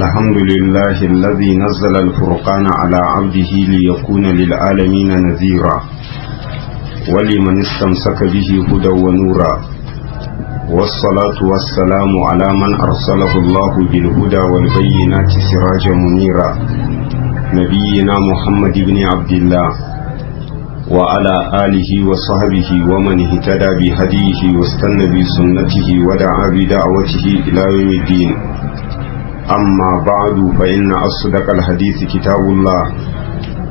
الحمد لله الذي نزل الفرقان على عبده ليكون للعالمين نذيرا ولمن استمسك به هدى ونورا والصلاة والسلام على من أرسله الله بالهدى والبينات سراجا منيرا نبينا محمد بن عبد الله وعلى آله وصحبه ومن اهتدى بهديه واستنى بسنته ودعا بدعوته إلى يوم الدين. أما بعد فإن أصدق الحديث كتاب الله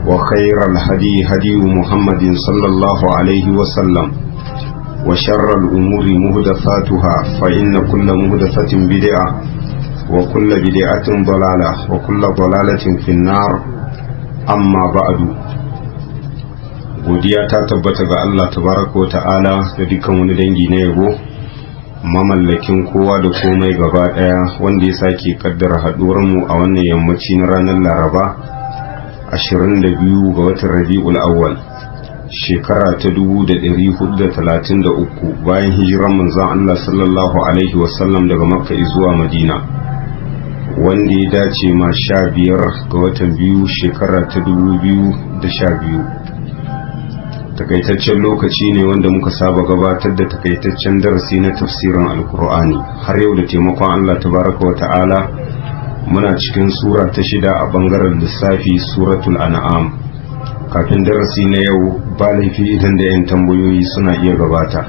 وخير الهدي هدي محمد صلى الله عليه وسلم وشر الأمور مهدفاتها فإن كل مهدفة بدعة وكل بدعة ضلالة وكل ضلالة في النار. أما بعد godiya ta tabbata ga Allah tabaraka wa ta'ala da dukkan wani dangi na yabo mamallakin kowa da komai gaba daya wanda ya sake kaddara haduwar mu a wannan yammaci na ranar Laraba 22 ga watan Rabiul Awwal shekara ta 1433 bayan hijiran manzon Allah sallallahu alaihi wasallam daga Makka zuwa Madina wanda ya dace ma 15 ga watan biyu shekara ta 2012. Takaitaccen lokaci ne wanda muka saba gabatar da takaitaccen darasi na tafsirin alkur'ani har yau da taimakon Allah tabaraka wa ta'ala muna cikin sura ta 6 a bangaren lissafi suratul an'am. Kafin darasi na yau ba laifi idan da yan tambayoyi suna iya gabata.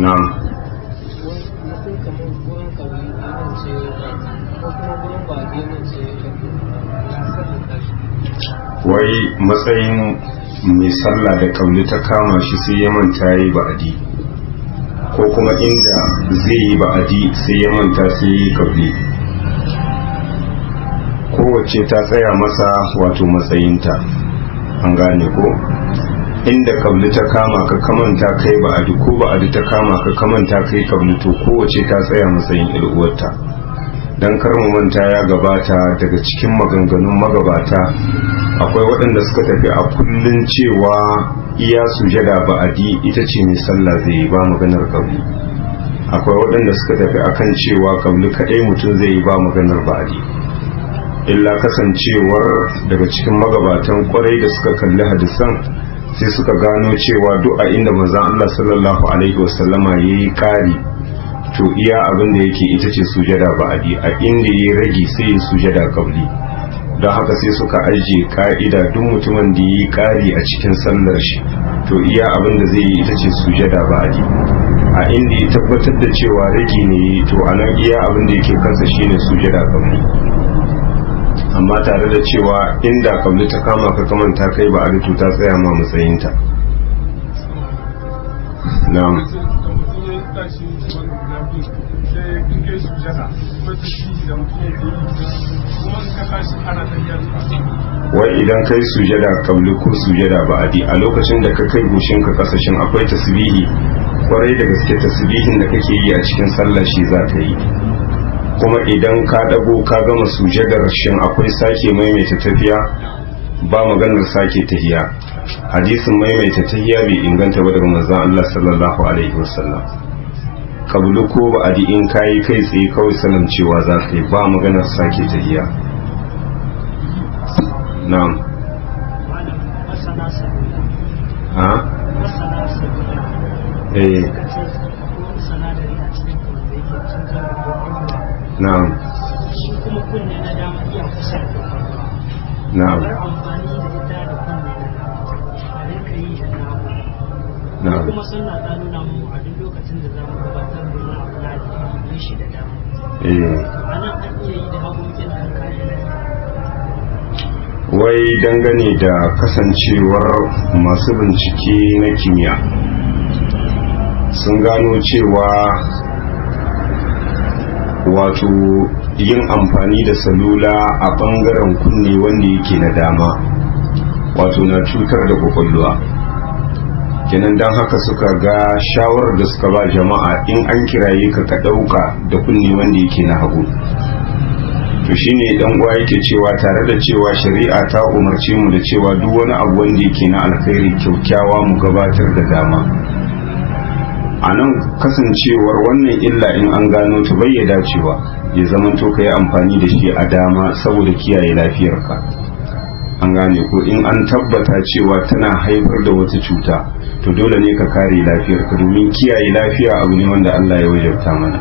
na'am wai matsayin mai sallah da kauli ta kama shi sai ya manta yayi ba'adi ko kuma inda zai yi ba'adi sai ya manta sai yayi kauli kowace ta tsaya masa wato matsayinta an gane ko inda kauli ta kama ka kamanta kai ba'adi ko ba'adi ta kama ka kamanta kai kauli to kowace ta tsaya matsayin ilguwarta dan karmu manta ya gabata daga cikin maganganun magabata akwai waɗanda suka tafi a kullun cewa iya sujada ba'adi ita ce mai sallah zai yi ba maganar kabli. Akwai waɗanda suka tafi akan cewa kabli kaɗai mutum zai yi ba maganar ba'adi. Illa kasancewar daga cikin magabatan kwarai da suka kalli hadisan sai suka gano cewa duk a inda manzon Allah sallallahu alaihi wasallama yayi ƙari to iya abin da yake ita ce sujada ba'adi, a inda yayi rage sai ya sujada kabli. don haka sai suka ajiye ka'ida duk mutumin da yi kari a cikin sallar shi to iya abin da zai yi ita ce sujada ba'adi, a inda ya tabbatar da cewa rage ne to anan iya abin da yake kansa shine sujada kabli. Amma tare da cewa inda kabli ta kama ka kamanta kai ba'adi to ta tsaya ma matsayinta. na'am wai idan kai sujada kabli ko sujada ba'adi a lokacin da ka kai goshin ka kasashen akwai tasbihi kwarai da gaske tasbihin da kake yi a cikin sallah shi za ka yi, kuma idan ka dago ka gama sujadar shin akwai sake maimaita tafiya ba maganar sake tahiya. Hadisin maimaita tahiya bai inganta ba daga manzon Allah sallallahu alaihi wasallam. kablu ko ba'adi in kayi kai tsaye kawai salam cewa za ka yi ba maganar sake tahiya. na'am ha na'am na'am na'am kuma sunna ta nuna mu a duk lokacin da zamu gabatar da wani abu na addini shi da dama anan an iya yi da hakokin an kare wai dangane da kasancewar masu bincike na kimiyya sun gano cewa wato yin amfani da salula a bangaren kunne wanda yake na dama wato na cutar da kwakwalwa. kenan don haka suka ga shawarar da suka ba jama'a in an kiraye ka ka ɗauka da kunne wanda yake na hagu to shine dan uwa yake cewa tare da cewa shari'a ta umarce mu da cewa duk wani abu wanda yake na alkhairi kyaukyawa mu gabatar da dama. A nan kasancewar wannan illa in an gano ta bai dacewa ya zama to ka yi amfani da shi a dama saboda kiyaye lafiyarka. An gane ko in an tabbata cewa tana haifar da wata cuta to dole ne ka kare lafiyarka, domin kiyaye lafiya abu ne wanda Allah ya wajabta mana,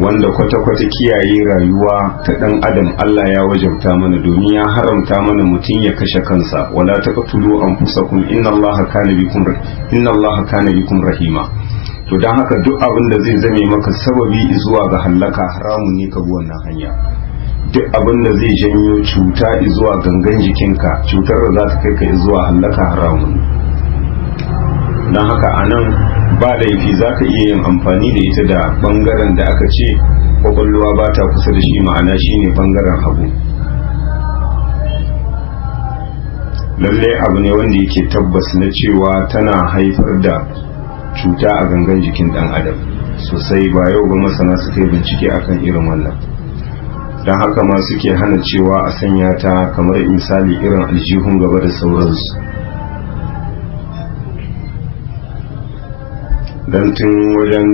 wanda kwata-kwata kiyaye rayuwa ta dan adam Allah ya wajabta mana, domin ya haramta mana mutum ya kashe kansa, wala taqtulu anfusakum innallaha kana bikum rahima. to dan haka duk abin da zai zame maka sababi zuwa ga halaka haramun ne ka bi wannan hanya. Duk abin da zai janyo cuta zuwa gangan jikinka, cutar da za ta kai ka zuwa halaka haramun. don haka a nan ba laifi za ka iya yin amfani da ita da bangaren da aka ce kwakwalwa ba ta kusa da shi, ma'ana shi ne bangaren hagu. lallai abu ne wanda yake tabbas na cewa tana haifar da cuta a gangan jikin dan adam sosai, ba yau ba masana suka yi bincike akan irin wannan. don haka ma suke hana cewa a sanya ta kamar misali irin aljihun gaba da sauransu. don tun wajen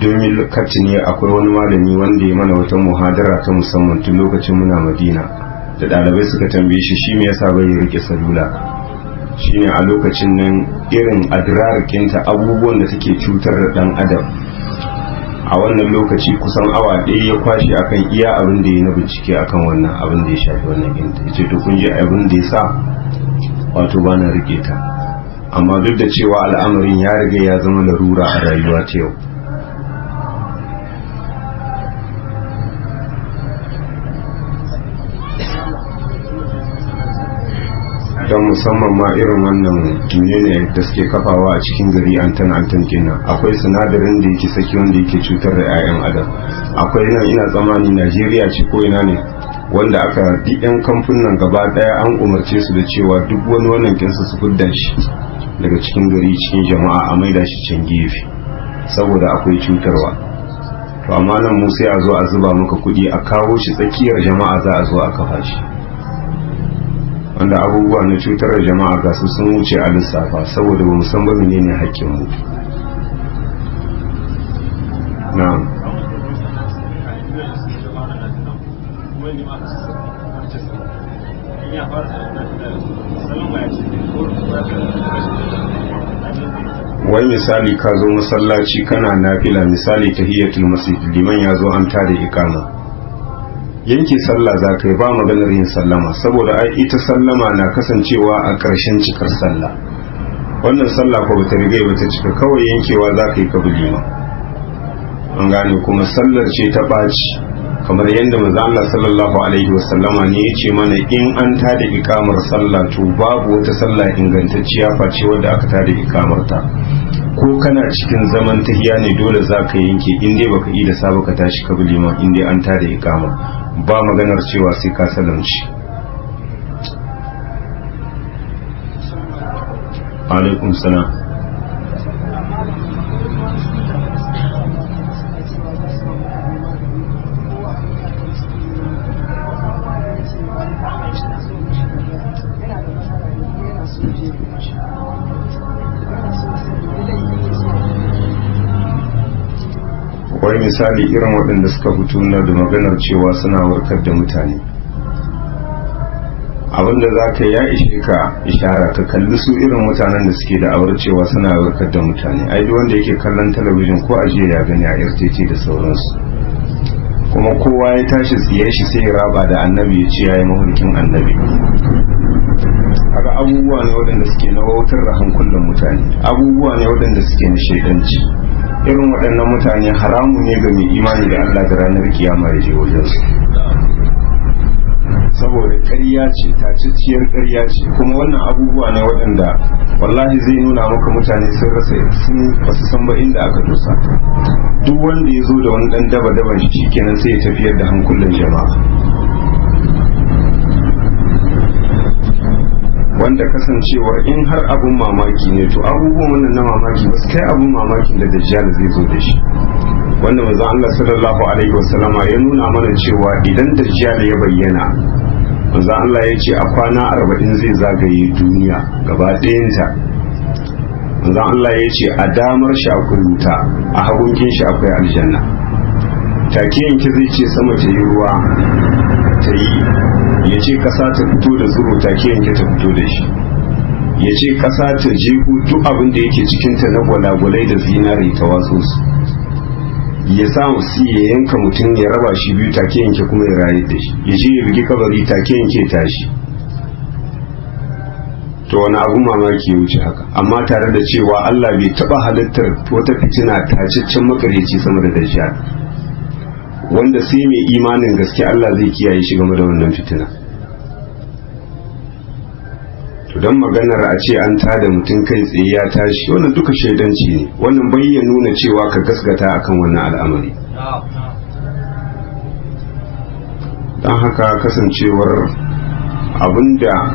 2000 ne akwai wani malami wanda ya mana wata muhadara ta musamman tun lokacin muna Madina, da ɗalibai suka tambaye shi me yasa bai rike salula. shine a lokacin nan irin adrarkinta, abubuwan da take cutar da dan adam, a wannan lokaci kusan awa ɗaya ya kwashe akan iya abin da ya na bincike akan wannan abin da ya shafi wannan inda ya ce to kun ji abin da ya sa wato ba na rike ta, amma duk da cewa al'amarin ya riga ya zama larura a rayuwa ta yau. don musamman ma irin wannan ne da suke kafawa a cikin gari antan kenan, akwai sinadarin da yake saki wanda yake cutar da 'ya'yan adam. akwai nan ina tsammani Najeriya ce ko ina ne wanda aka duk 'yan kamfunan gaba daya an umarce su da cewa duk wani wannan kinsa su fidda shi daga cikin gari cikin jama'a a maida shi can gefe saboda akwai cutarwa. to amma nan mu sai a zo a zuba maka kuɗi a kawo shi tsakiyar jama'a za a zo a kafa shi, wanda abubuwa na cutar da jama'a ga su sun wuce a lissafa saboda ba san ba menene hakkin mu. na'am wai misali ka zo masallaci kana nafila, misali tahiyatul masjid, liman ya zo an tada iqama, yanke sallah za ka yi, ba maganar yin sallama, saboda ai ita sallama na kasancewa a ƙarshen cikar sallah. wannan sallah ko bata riga bata cika, kawai yankewa za ka yi ka bi liman. an gane kuma sallar ce ta ɓaci, kamar yadda manzo Allah sallallahu alaihi wasallama ne ya ce mana in an tada ikamar sallah to babu wata sallah ingantacciya face wadda aka tada ikamar ta, ko kana cikin zaman tahiya ne dole za ka yanke, in dai baka yi da saba ka tashi ka bi liman, in dai an tada ikama ba maganar cewa sai ka salamci. alaikum salam. wai misali irin waɗanda suka fito na da maganar cewa suna warkar da mutane, abinda za ka ya ishe ka ishara ka kalli su irin mutanen da suke da awar cewa suna warkar da mutane. ai duk wanda yake kallon talabijin ko ajiye ya gani a RTT da sauransu, kuma kowa ya tashi tsiyar shi sai ya raba da annabi ya ce ya yi mahulkin annabi. haka abubuwa ne waɗanda suke na wautar da hankulan mutane, abubuwa ne waɗanda suke na shaidanci. irin waɗannan mutane haramu ne ga mai imani da Allah da ranar kiyama ya je wajensu, saboda ƙarya ce, tacacciyar ƙarya ce. kuma wannan abubuwa ne waɗanda wallahi zai nuna maka mutane sun rasa ba su san ba inda aka dosa. duk wanda ya zo da wani ɗan daba-daban shi kenan sai ya tafiyar da hankulan jama'a, wanda kasancewar in har abun mamaki ne to abubuwan wannan na mamaki ba su kai abun mamakin da dajjal zai zo da shi, wanda manzon Allah sallallahu alaihi wasallama ya nuna mana cewa idan dajjal ya bayyana, manzon Allah ya ce a kwana 40 zai zagaye duniya gaba ɗayanta. manzon Allah ya ce a damar shi akwai wuta, a hagunkin shi akwai aljanna. take yanki zai ce sama ta yi ruwa ta yi, ya ce ƙasa ta fito da tsiro, take yanki ta fito da shi. ya ce ƙasa ta jehu duk abin da yake cikinta na gwalagwalai da zinari ta watsu su. ya samu si ya yanka mutum ya raba shi biyu, take yanke kuma ya rayu da shi. ya je ya bugi kabari, take yanke tashi. to wani abu mamaki ya wuce haka, amma tare da cewa Allah bai taba halittar wata fitina tacaccen makareci sama da dajjal, wanda sai mai imanin gaske Allah zai kiyaye shi game da wannan fitina. to dan maganar a ce an tada mutum kai tsaye ya tashi, wannan duka shaidanci ne, wannan bai ya nuna cewa ka gaskata akan wannan al'amari. don haka kasancewar abinda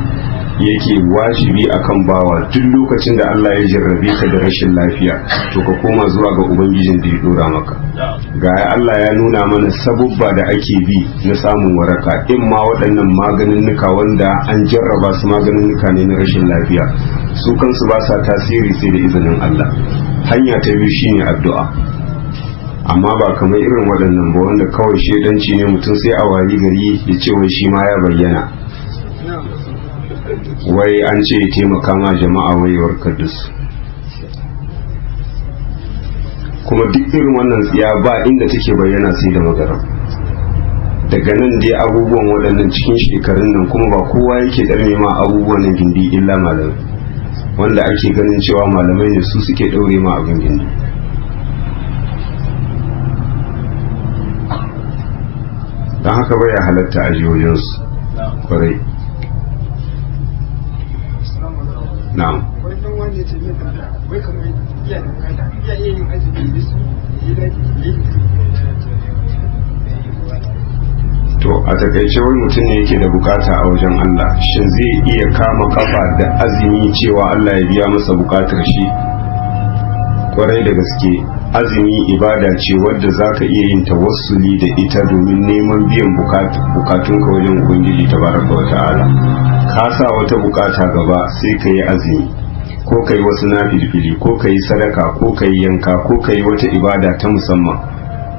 yake wajibi akan bawa duk lokacin da Allah ya jarrabe ka da rashin lafiya, to ka koma zuwa ga ubangijin da ya dora maka. ga Allah ya nuna mana sabubba da ake bi na samun waraka, in ma waɗannan maganinnuka wanda an jarraba su maganinnuka ne na rashin lafiya, su kansu ba sa tasiri sai da izinin Allah. hanya ta biyu shine addu'a, amma ba kamar irin waɗannan ba wanda kawai shedanci ne, mutum sai a wayi gari ya ce wai shi ma ya bayyana, wai an ce ya taimaka ma jama'a wai warkar da su. kuma duk irin wannan tsiya ba inda take bayyana sai da magana. daga nan dai abubuwan waɗannan cikin shekarun nan kuma ba kowa yake ɗarme ma abubuwan nan gindi illa malamai, wanda ake ganin cewa malamai ne su suke ɗaure ma abin gindi. don haka bai ya halatta a jihohinsu kwarai. na'am. to a takaice wani mutum ne yake da bukata a wajen Allah, shin zai iya kama kafa da azumi cewa Allah ya biya masa bukatar shi? kwarai da gaske, azumi ibada ce wadda za ka iya yin tawassuli da ita domin neman biyan bukatunka wajen ubangiji tabaraka wa ta'ala. ka sa wata bukata gaba sai ka yi azumi, ko ka yi wasu nafilfili, ko ka yi sadaka, ko ka yi yanka, ko ka yi wata ibada ta musamman,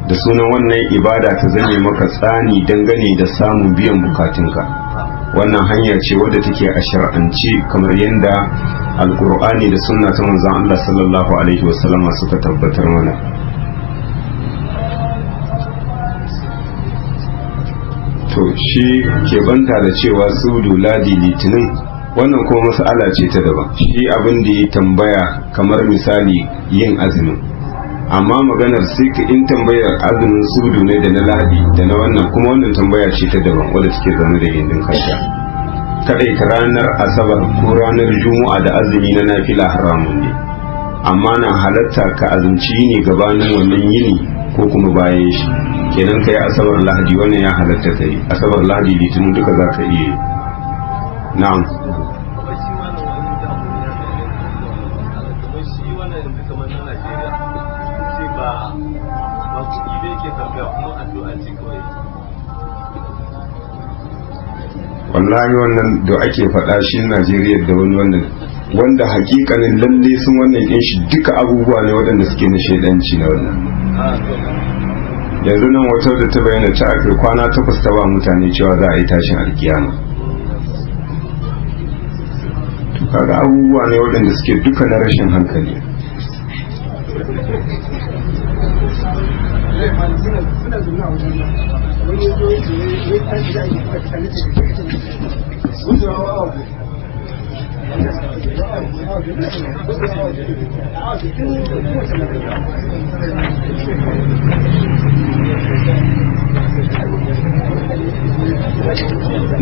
da sunan wannan ibada ta zame maka tsani dangane da samun biyan bukatunka. wannan hanya ce wadda take a shar'ance kamar yadda alkur'ani da sunna ta manzon Allah sallallahu alaihi wasallam suka tabbatar mana. to shi ke banta da cewa sudu ladi litinin, wannan kuma mas'ala ce ta daban. shi abin da ya tambaya kamar misali yin azumin, amma maganar sik in tambayar azumin sudu ne da na ladi da na wannan, kuma wannan tambaya ce ta daban wadda take zama da gindin kanta. kadai ta ranar asabar ko ranar juma'a da azumi na nafila haramun ne, amma na halatta ka azumci ne gabanin wannan yini ko kuma bayan shi. kenan kai asabar lahadi wannan ya halatta kai, asabar lahadi litinin duka za ka iya. na'am. wallahi wannan da ake faɗa shi Najeriya da wani wannan wanda hakikanin lalle sun wannan din shi duka abubuwa ne waɗanda suke na shaidanci na wannan. yanzu nan wata da ta bayyana ta aka kwana 8 ta ba mutane cewa za a yi tashin alkiyama. to kaga abubuwa ne waɗanda suke duka na rashin hankali.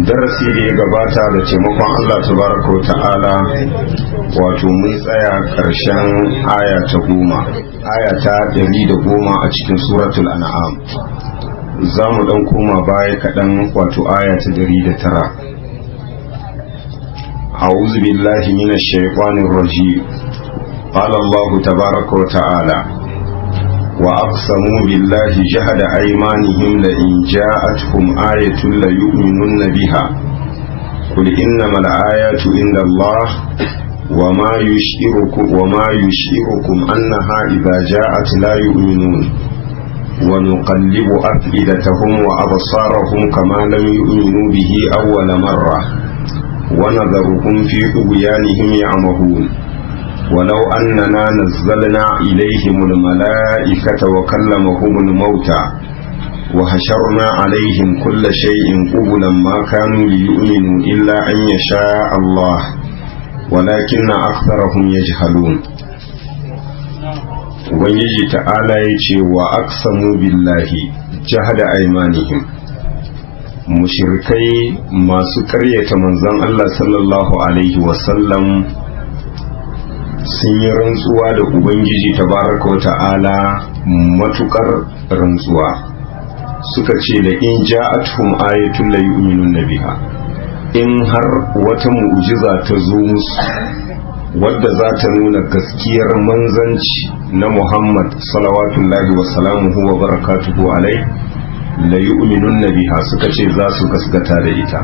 darasi da ya gabata da taimakon Allah tabaraka wa ta'ala wato mun tsaya karshen aya ta 10, aya ta 110 a cikin suratul an'am. za mu dan koma baya kaɗan wato aya ta 109. أعوذ بالله من الشيطان الرجيم. قال الله تبارك وتعالى وأقسموا بالله جهد أيمانهم لئن جاءتهم آية ليؤمنن بها قل إنما الآيات عند الله وما يشعركم أنها إذا جاءت لا يؤمنون ونقلب أفئدتهم وأبصارهم كما لم يؤمنوا به أول مرة ونذرهم في طغيانهم يعمهون ولو أننا نزلنا إليهم الملائكة وكلمهم الموتى وحشرنا عليهم كل شيء قبلا ما كانوا ليؤمنوا إلا أن يشاء الله ولكن أكثرهم يجهلون. Ubangiji ta'ala ya ce wa aqsamu billahi jahada aymanihim, mushrikai masu karyata manzon Allah sallallahu alaihi wasallam sun yi rantsuwa da Ubangiji tabaraka wa ta'ala matukar rantsuwa, suka ce da in ja'atuhum ayatun la yu'minun biha, in har wata mu'jiza ta zo musu wadda za ta nuna gaskiyar manzanci na Muhammad salawatullahi wa salamuhu wa barakatuhu alai la yu'minun biha, suka ce za su gaskata da ita.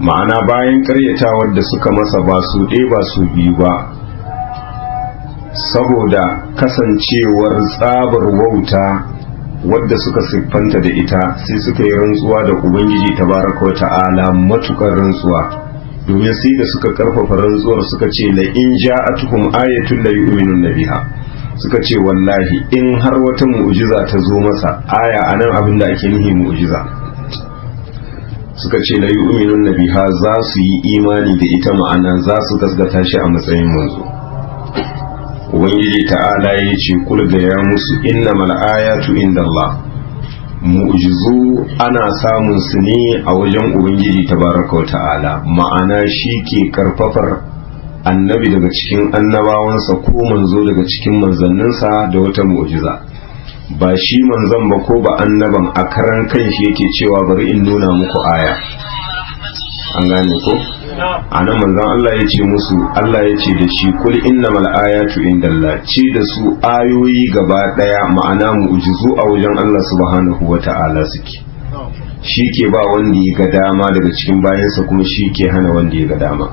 Ma'ana bayan karyatawar da suka masa ba su ɗaya ba su biyu ba, saboda kasancewar tsabar wauta wadda suka siffanta da ita sai suka yi rantsuwa da Ubangiji tabaraka wa ta'ala matukar rantsuwa, domin sai da suka karfafa rantsuwar suka ce la in ja'atuhum ayatun la yu'minun biha, suka ce wallahi in har wata mu'jiza ta zo masa, aya anan abin da ake nihi mu'jiza, suka ce la yu'minun biha, za su yi imani da ita, ma'ana za su gaskata shi a matsayin manzo. Ubangiji ta'ala ya ce kul ga ya musu innamal ayatu indallah, mu'jizu ana samun su ne a wajen Ubangiji tabaraka wa ta'ala, ma'ana shi ke karfafar annabi daga cikin annabawansa ko manzo daga cikin manzanninsa da wata mu'jiza, ba shi manzon ba ko ba annaban a karan kanshi yake cewa bari in nuna muku aya. An gane ko? A nan manzon Allah ya ce musu, Allah ya ce da shi kul innamal ayatu indallah, ce da su ayoyi gaba daya ma'ana mu'jizu a wajen Allah subhanahu wa ta'ala suke. Shi ke ba wanda ya ga dama daga cikin bayansa, kuma shi ke hana wanda ya ga dama.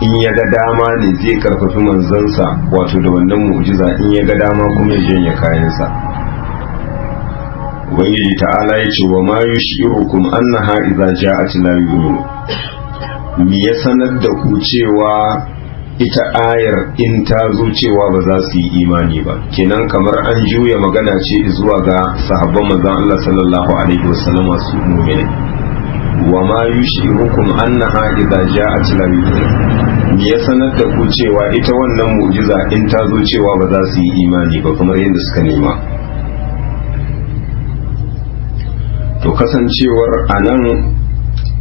In ya ga dama ne zai karfafi manzansa wato da wannan mu'jiza, in ya ga dama kuma ya janye kayansa. Ubangiji ta'ala ya ce wa ma yushirukum annaha idza ja'at la yu'minu, me ya sanar da ku cewa ita ayar in ta zo cewa ba za su yi imani ba. Kenan kamar an juya magana ce zuwa ga sahabban manzon Allah sallallahu alaihi wasallam su mu'mini. Wa ma yushirukum annaha idza ja'at la yu'minu, me ya sanar da ku cewa ita wannan mu'jiza in ta zo cewa ba za su yi imani ba kamar yadda suka nema. To kasancewar anan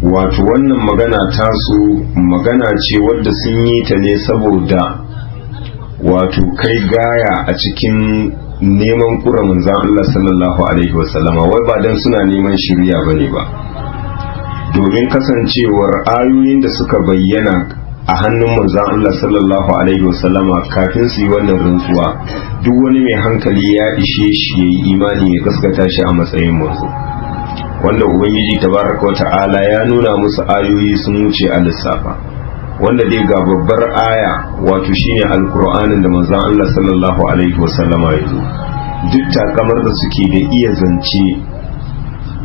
wato wannan magana tasu magana ce wadda sun yi ta ne saboda wato kai gaya a cikin neman kura manzan Allah sallallahu alaihi wasallama, wai ba dan suna neman shiriya bane ba, domin kasancewar ayoyin da suka bayyana a hannun manzan Allah sallallahu alaihi wasallama kafin su yi wannan rantsuwa, duk wani mai hankali ya ishe shi ya yi imani ya gaskata shi a matsayin manzo, wanda Ubangiji tabaraka wata'ala ya nuna musu ayoyi sun wuce a lissafa, wanda dai ga babbar aya wato shine alkur'anin da manzon Allah sallallahu alaihi wasallama ya zo, duk takamar da suke da iya zance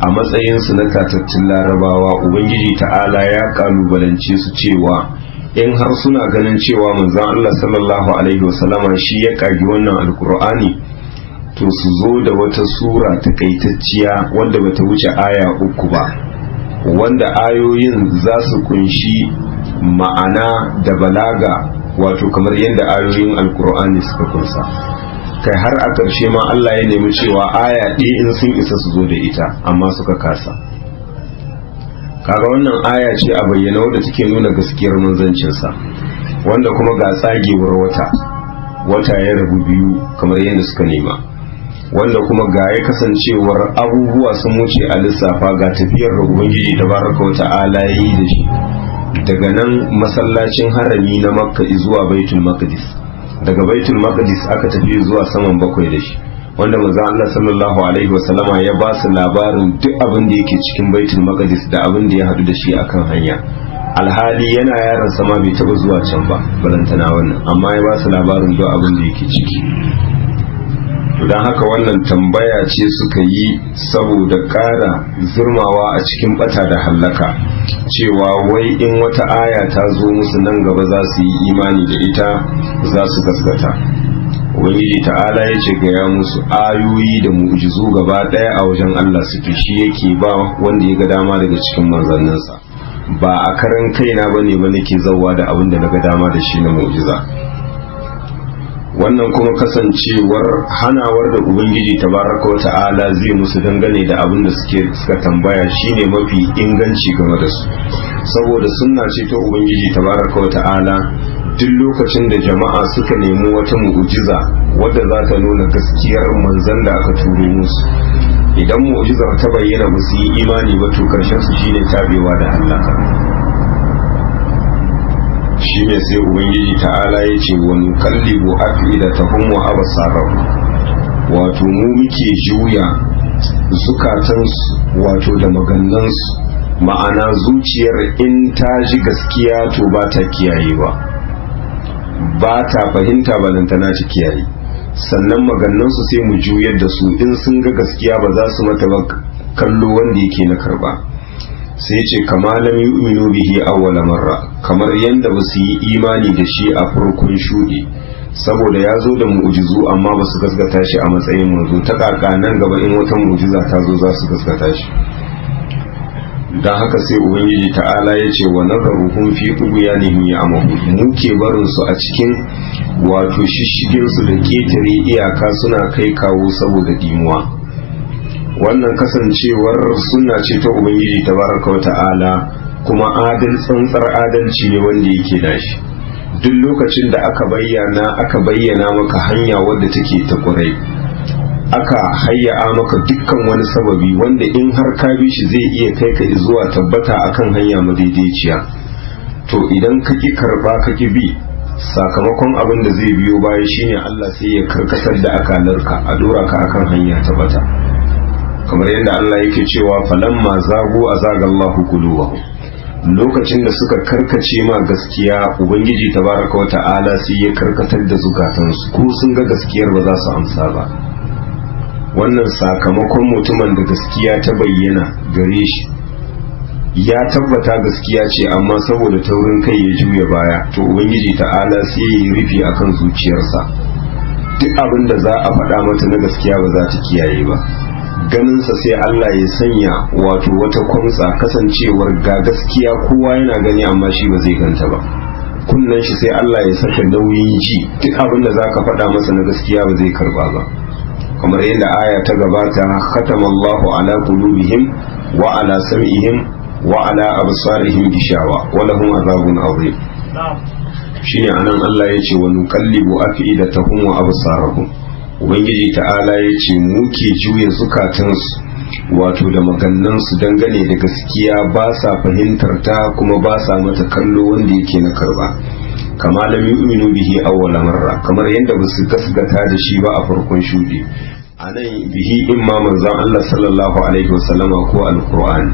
a matsayinsu na tatattun larabawa, Ubangiji ta'ala ya kalubalance su cewa in har suna ganin cewa manzon Allah sallallahu alaihi wasallama shi ya kagi wannan alkur'ani, to su zo da wata sura takaitacciya wanda bata wuce aya 3 ba, wanda ayoyin za su kunshi ma'ana da balaga wato kamar yadda ayoyin alkur'ani suka kunsa. Kai har a ƙarshe ma Allah ya nemi cewa aya ɗaya in sun isa su zo da ita, amma suka kasa. Kaga wannan aya ce a bayyana wadda take nuna gaskiyar manzancinsa, wanda kuma ga tsagewar wata ya rabu biyu kamar yadda suka nema, wanda kuma ga ya kasancewar abubuwa sun wuce a lissafa, ga tafiyar da Ubangiji tabaraka wa ta'ala yi da shi daga nan masallacin harami na Makka zuwa Baitul Maqdis, daga baitul maqdis aka tafi zuwa saman bakwai da shi, wanda manzon Allah sallallahu alaihi wasallama ya ba su labarin duk abin da yake cikin baitul maqdis da abin da ya hadu da shi akan hanya, alhali yana yaron sama bai taba zuwa can ba balantana wannan, amma ya ba su labarin duk abin da yake ciki. don haka wannan tambaya ce suka yi saboda ƙara zurmawa a cikin bata da hallaka, cewa wai in wata aya ta zo musu nan gaba za su yi imani da ita, za su gaskata. Ubangiji ta'ala ya ce gaya musu ayoyi da mu'jizu gaba ɗaya a wajen Allah suke, shi yake ba wanda ya ga dama daga cikin manzanninsa, ba a karan kaina bane ba nake zauwa da abin da na ga dama da shi na mu'jiza. Wannan kuma kasancewar hanawar da Ubangiji tabaraka wa ta'ala zai musu dangane da abin da suka tambaya shine mafi inganci game da su, saboda sunna ce ta Ubangiji tabaraka wa ta'ala duk lokacin da jama'a suka nemi wata mu'jiza wadda za ta nuna gaskiyar manzon da aka turo musu, idan mu'jizar ta bayyana ba su yi imani ba to karshen su shine tabewa da halaka. Shi ne sai Ubangiji ta'ala ya ce wa nuqallibu afidatahum wa absarahum, wato mu muke juya zukatansu wato da magannansu, ma'ana zuciyar in ta ji gaskiya to ba ta kiyaye ba ta fahimta balantana ta kiyaye, sannan magannansu sai mu juyar da su in sun ga gaskiya ba za su mata ba kallo wanda yake na karba. Sai ce kama lam yu'minu bihi awwala marra, kamar yanda ba su yi imani da shi a farkon shuɗi, saboda ya zo da mu'jizu amma ba su gaskata shi a matsayin manzo, ta kaka nan gaba in wata mu'jiza ta zo za su gaskata shi. Dan haka sai Ubangiji ta'ala ya ce wa nazaruhum fi tughyanihim ya'mahu, mu ke barin su a cikin wato shishigin su da ketare iyaka suna kai kawo saboda dimuwa. Wannan kasancewar sunna ce ta Ubangiji tabaraka wa ta'ala, kuma tsantsar adalci ne wanda yake dashi. Duk lokacin da aka bayyana maka hanya wadda take ta ƙurai, aka hayya maka dukkan wani sababi wanda in har ka bi shi zai iya kai ka zuwa tabbata akan hanya madaidaiciya, to idan ka ki karba ka ki bi, sakamakon abin da zai biyo baya shine Allah sai ya karkatar da akalarka a dora ka akan hanya ta bata, kamar yadda Allah yake cewa falamma zagu azagallahu qulubahum, lokacin da suka karkace ma gaskiya Ubangiji tabaraka wa ta'ala sai ya karkatar da zukatansu, ko sun ga gaskiyar ba za su amsa ba. Wannan sakamakon mutumin da gaskiya ta bayyana gare shi, ya tabbata gaskiya ce amma saboda taurin kai ya juya baya, to Ubangiji ta'ala sai ya yi rufi akan zuciyarsa, duk abin da za a faɗa mata na gaskiya ba za ta kiyaye ba. Ganinsa sai Allah ya sanya wato wata kwamsa, kasancewar ga gaskiya kowa yana gani amma shi ba zai ganta ba. Kunnen shi sai Allah ya saka nauyin ji, duk abin da zaka faɗa masa na gaskiya ba zai karba ba. Kamar yadda aya ta gabata, khatamallahu ala qulubihim wa ala sam'ihim wa ala absarihim gishawa wa lahum azabun azim. Shine anan Allah ya ce wa nuqallibu afidatahum wa absarahum. Ubangiji ta'ala ya ce muke juya zukatansu wato da magannansu dangane da gaskiya, ba sa fahimtar ta kuma ba sa mata kallo wanda yake na karba. Kama lam yu'minu bihi awwala marra, kamar yadda ba su gasgata da shi ba a farkon shudi. Anan bihi imma manzon Allah sallallahu alaihi wasallama ko alqur'ani.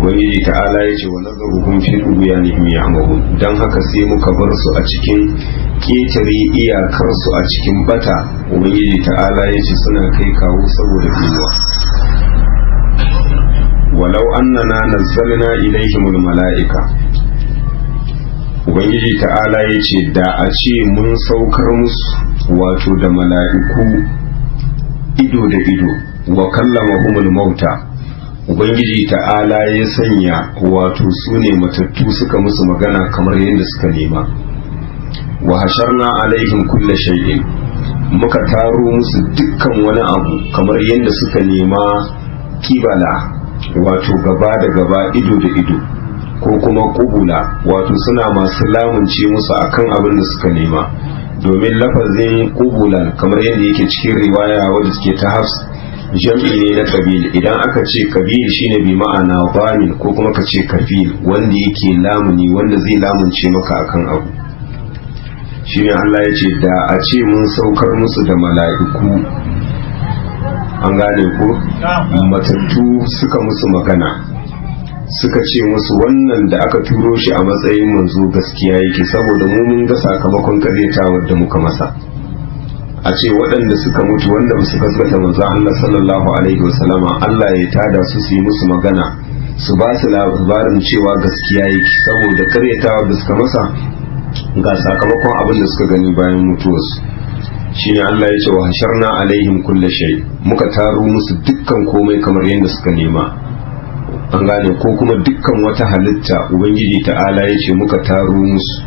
Ubangiji ta'ala ya ce wa nazaruhum fi tughyanihim ya'mahun, dan haka sai muka bar su a cikin ketare iyakarsu a cikin bata. Ubangiji ta'ala ya ce suna kai kawo saboda biyuwa. Walau annana nazzalna ilaihimul mala'ika, Ubangiji ta'ala ya ce da a ce mun saukar musu wato da mala'iku ido da ido, wa kallamahumul mauta, Ubangiji ta'ala ya sanya wato su ne matattu suka musu magana kamar yadda suka nema. Wa hasharna alaihim kulla shay'in, muka taro musu dukkan wani abu kamar yadda suka nema, kibala wato gaba da gaba, ido da ido, ko kuma kubula wato suna masu lamunce musu akan abin da suka nema. Domin lafazin kubulan kamar yadda yake cikin riwaya wadda suke ta Hafs, jam'i ne na kabil. Idan aka ce kabil shine bi ma'ana bamin, ko kuma ka ce kafil, wanda yake lamuni, wanda zai lamunce maka akan abu. shine Allah ya ce da a ce mun saukar musu da mala'iku an gane ko matattu suka musu magana suka ce musu wannan da aka turo shi a matsayin manzo gaskiya yake saboda mu mun ga sakamakon karyatawar da muka masa a ce waɗanda suka mutu wanda ba su gaskata manzo Allah sallallahu alaihi wasallama Allah ya tada su su yi musu magana su ba su labarin cewa gaskiya yake saboda karyatawar da suka masa ga sakamakon abin da suka gani bayan mutuwarsu shine Allah ya ce wa hasharna alaihim kulle shay muka taro musu dukkan komai kamar yadda suka nema an gane ko kuma dukkan wata halitta ubangiji ta'ala ya ce muka taro musu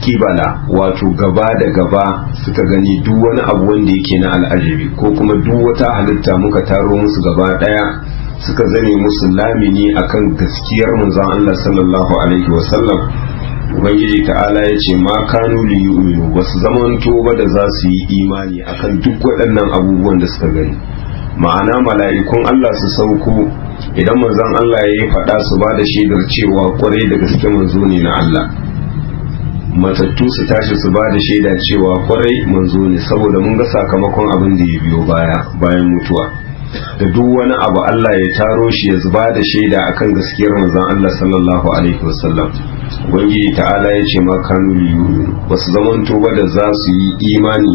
kibala wato gaba da gaba suka gani duk wani abu wanda yake na al'ajabi ko kuma duk wata halitta muka taro musu gaba daya suka zane musu lamini akan gaskiyar manzon Allah sallallahu alaihi wasallam ubangiji ta'ala ya ce ma kanu li yu'minu basu zamanto ba da za su yi imani akan duk waɗannan abubuwan da suka gani ma'ana mala'ikun Allah su sauko idan manzon Allah ya yi faɗa su ba da shaidar cewa kwarai da gaske manzo ne na Allah matattu su tashi su ba da shaida cewa kwarai manzo ne saboda mun ga sakamakon abin da ya biyo bayan mutuwa da duk wani abu Allah ya taro shi ya zuba da shaida akan gaskiyar manzon Allah sallallahu alaihi wasallam ubangiji ta'ala ya ce ma kanu liyu wasu zamanto ba da za su yi imani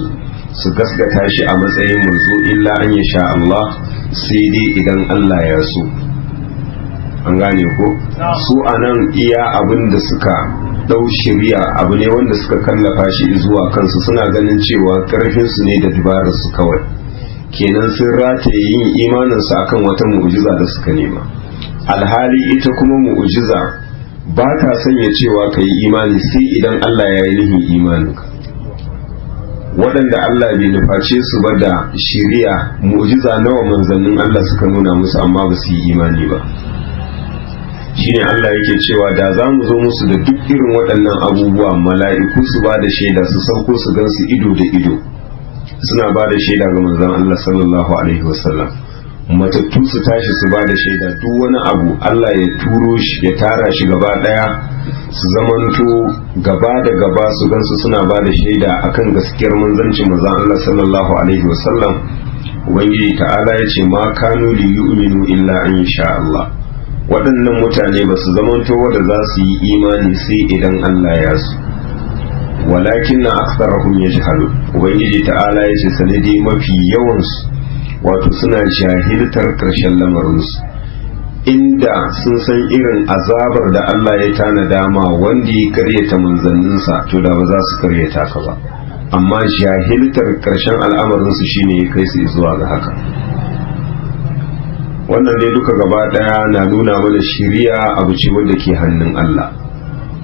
su gaskata shi a matsayin manzo illa an ya sha Allah sai dai idan Allah ya so an gane ko su anan iya abin da suka dau shari'a abu ne wanda suka kallafa shi zuwa kansu suna ganin cewa karfin su ne da dabarar su kawai kenan sun rataye yin imanin su akan wata mu'jiza da suka nema alhali ita kuma mu'jiza ba ta sanya cewa ka yi imani sai idan Allah ya yi nihin imaninka waɗanda Allah bai nuface su ba da shiriya mu'jiza nawa manzannin Allah suka nuna musu amma ba su yi imani ba shine Allah yake cewa da za mu zo musu da duk irin waɗannan abubuwa mala'iku su ba da shaida su sauko su gan su ido da ido suna ba da shaida ga manzon Allah sallallahu alaihi wasallam matattu su tashi su ba da shaida duk wani abu Allah ya turo shi ya tara shi gaba daya su zamanto gaba da gaba su gansu suna ba da shaida akan gaskiyar manzancin manzon Allah sallallahu alaihi wasallam ubangiji ta'ala ya ce ma kanu li yu'minu illa an sha Allah waɗannan mutane ba su zamanto wanda za su yi imani sai idan Allah ya so walakin na aksarahum yajhalu ubangiji ta'ala ya ce sanadi mafi yawansu wato suna jahiltar ƙarshen lamarinsu inda sun san irin azabar da Allah ya tanada ma wanda ya karyata manzanninsa to da ba za su karyata ka ba amma jahiltar ƙarshen al'amarinsu shine ya kai su zuwa ga haka wannan dai duka gaba daya na nuna mana shiriya abu ce wanda ke hannun Allah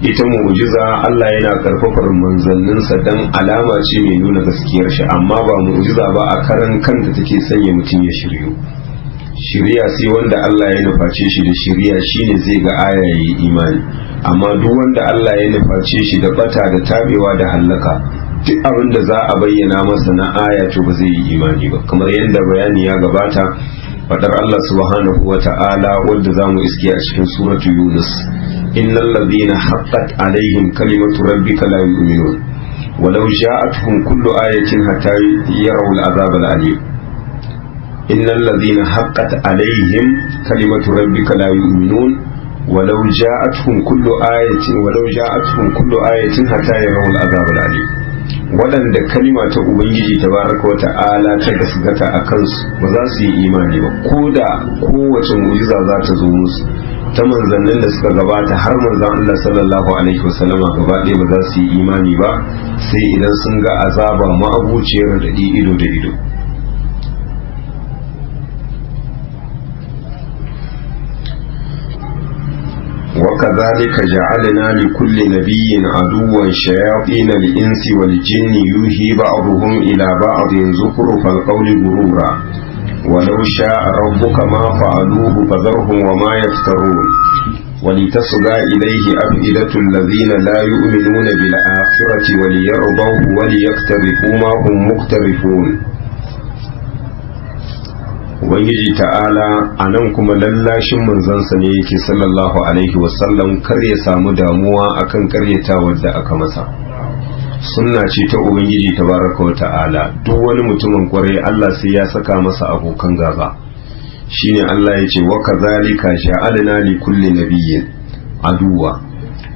ita mu'jiza Allah yana karfafar manzanninsa dan alama ce mai nuna gaskiyar shi amma ba mu'jiza ba a karan kanta take sanya mutum ya shiryu shiriya sai wanda Allah ya nuface shi da shiriya shine zai ga aya yayi imani amma duk wanda Allah ya nuface shi da bata da tabewa da hallaka duk abin da za a bayyana masa na aya to ba zai yi imani ba kamar yadda bayani ya gabata fadar Allah subhanahu wa ta'ala wanda zamu iske a cikin suratu Yunus innal ladhina haqqat alaihim kalimatu rabbika la yu'minun walau ja'atuhum kullu ayatin hatta yarawu al'azab al'alim innal ladhina haqqat alaihim kalimatu rabbika la yu'minun walau ja'atuhum kullu ayatin hatta yarawu al'azab al'alim waɗanda kalima ta ubangiji tabaraka wa ta'ala ta gasgata a kansu ba za su yi imani ba ko da kowace mu'jiza za ta zo musu ta manzannin da suka gabata har manzan Allah sallallahu alaihi wasallama gaba ɗaya ba za su yi imani ba sai idan sun ga azaba ma'abuciyar da ido da ido وكذلك جعلنا لكل نبي عدوا شياطين الإنس والجن يوحي بعضهم إلى بعض زخرف القول غرورا ولو شاء ربك ما فعلوه فذرهم وما يفترون ولتصغى إليه أفئدة الذين لا يؤمنون بالآخرة وليرضوه وليقترفوا ما هم مقترفون ubangiji ta'ala a nan kuma lallashin manzansa ne yake sallallahu alaihi wasallam kar ya samu damuwa akan karyatawar da aka masa sunna ce ta ubangiji tabaraka wa ta'ala, duk wani mutumin kwarai Allah sai ya saka masa abokan gaba. Shine Allah ya ce wa kazalika ja'alna li kulli nabiyyin aduwa.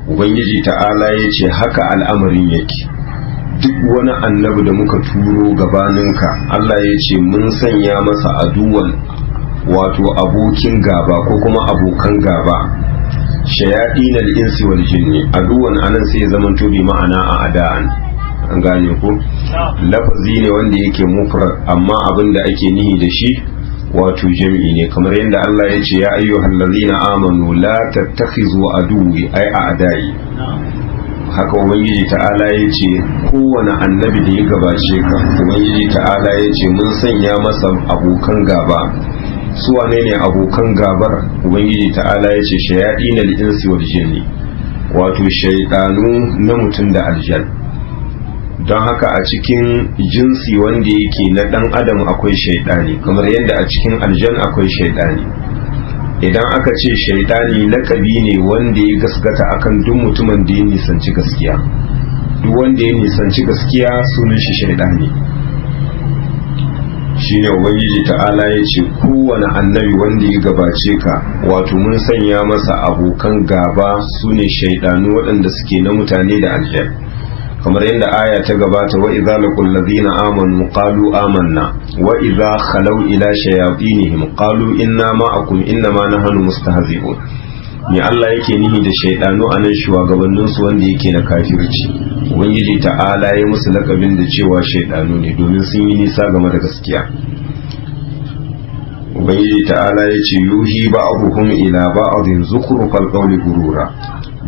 Ubangiji ta'ala ya ce haka al'amarin yake, duk wani annabi da muka turo gabaninka Allah ya ce mun sanya masa aduwan, wato abokin gaba ko kuma abokan gaba. Shayaɗin al'insi wal jinni, aduwan anan sai ya zama bi ma'ana a ada'an, an gane ko lafazi ne wanda yake mufrad, amma abin da ake nihi da shi wato jam'i ne, kamar yadda Allah ya ce ya ayyuhal ladzina amanu la tattakhizu aduwwi ay a'da'i. Haka ubangiji ta'ala ya ce kowane annabi da ya gabace ka, ubangiji ta'ala ya ce mun sanya masa abokan gaba. Su wane ne abokan gabar? Ubangiji ta'ala ya ce shayaɗin al'insi wal jinni, wato shaidanu na mutum da aljan. Don haka a cikin jinsi wanda yake na ɗan adam akwai shaidani, kamar yadda a cikin aljan akwai shaidani. Idan aka ce shaidani lakabi ne wanda ya gaskata akan duk mutumin da ya nisanci gaskiya. Duk wanda ya nisanci gaskiya sunan shi shaidani. Shine ubangiji ta'ala ya ce kowane annabi wanda ya gabace ka, wato mun sanya masa abokan gaba su ne shaidanu waɗanda suke na mutane da aljan. Kamar yadda aya ta gabata, wa idza laqul ladina amanu qalu amanna wa idza khalaw ila shayatinihim qalu inna ma'akum innama nahnu mustahzi'un. Ni Allah yake nihi da shaidanu anan shugabannin su wanda yake na kafirci. Ubangiji ta'ala ya musu lakabin da cewa shaidanu ne domin sun yi nisa game da gaskiya. Ubangiji ta'ala ya ce yuhi ba'dhum ila ba'dhin zukhrufal qawli gurura.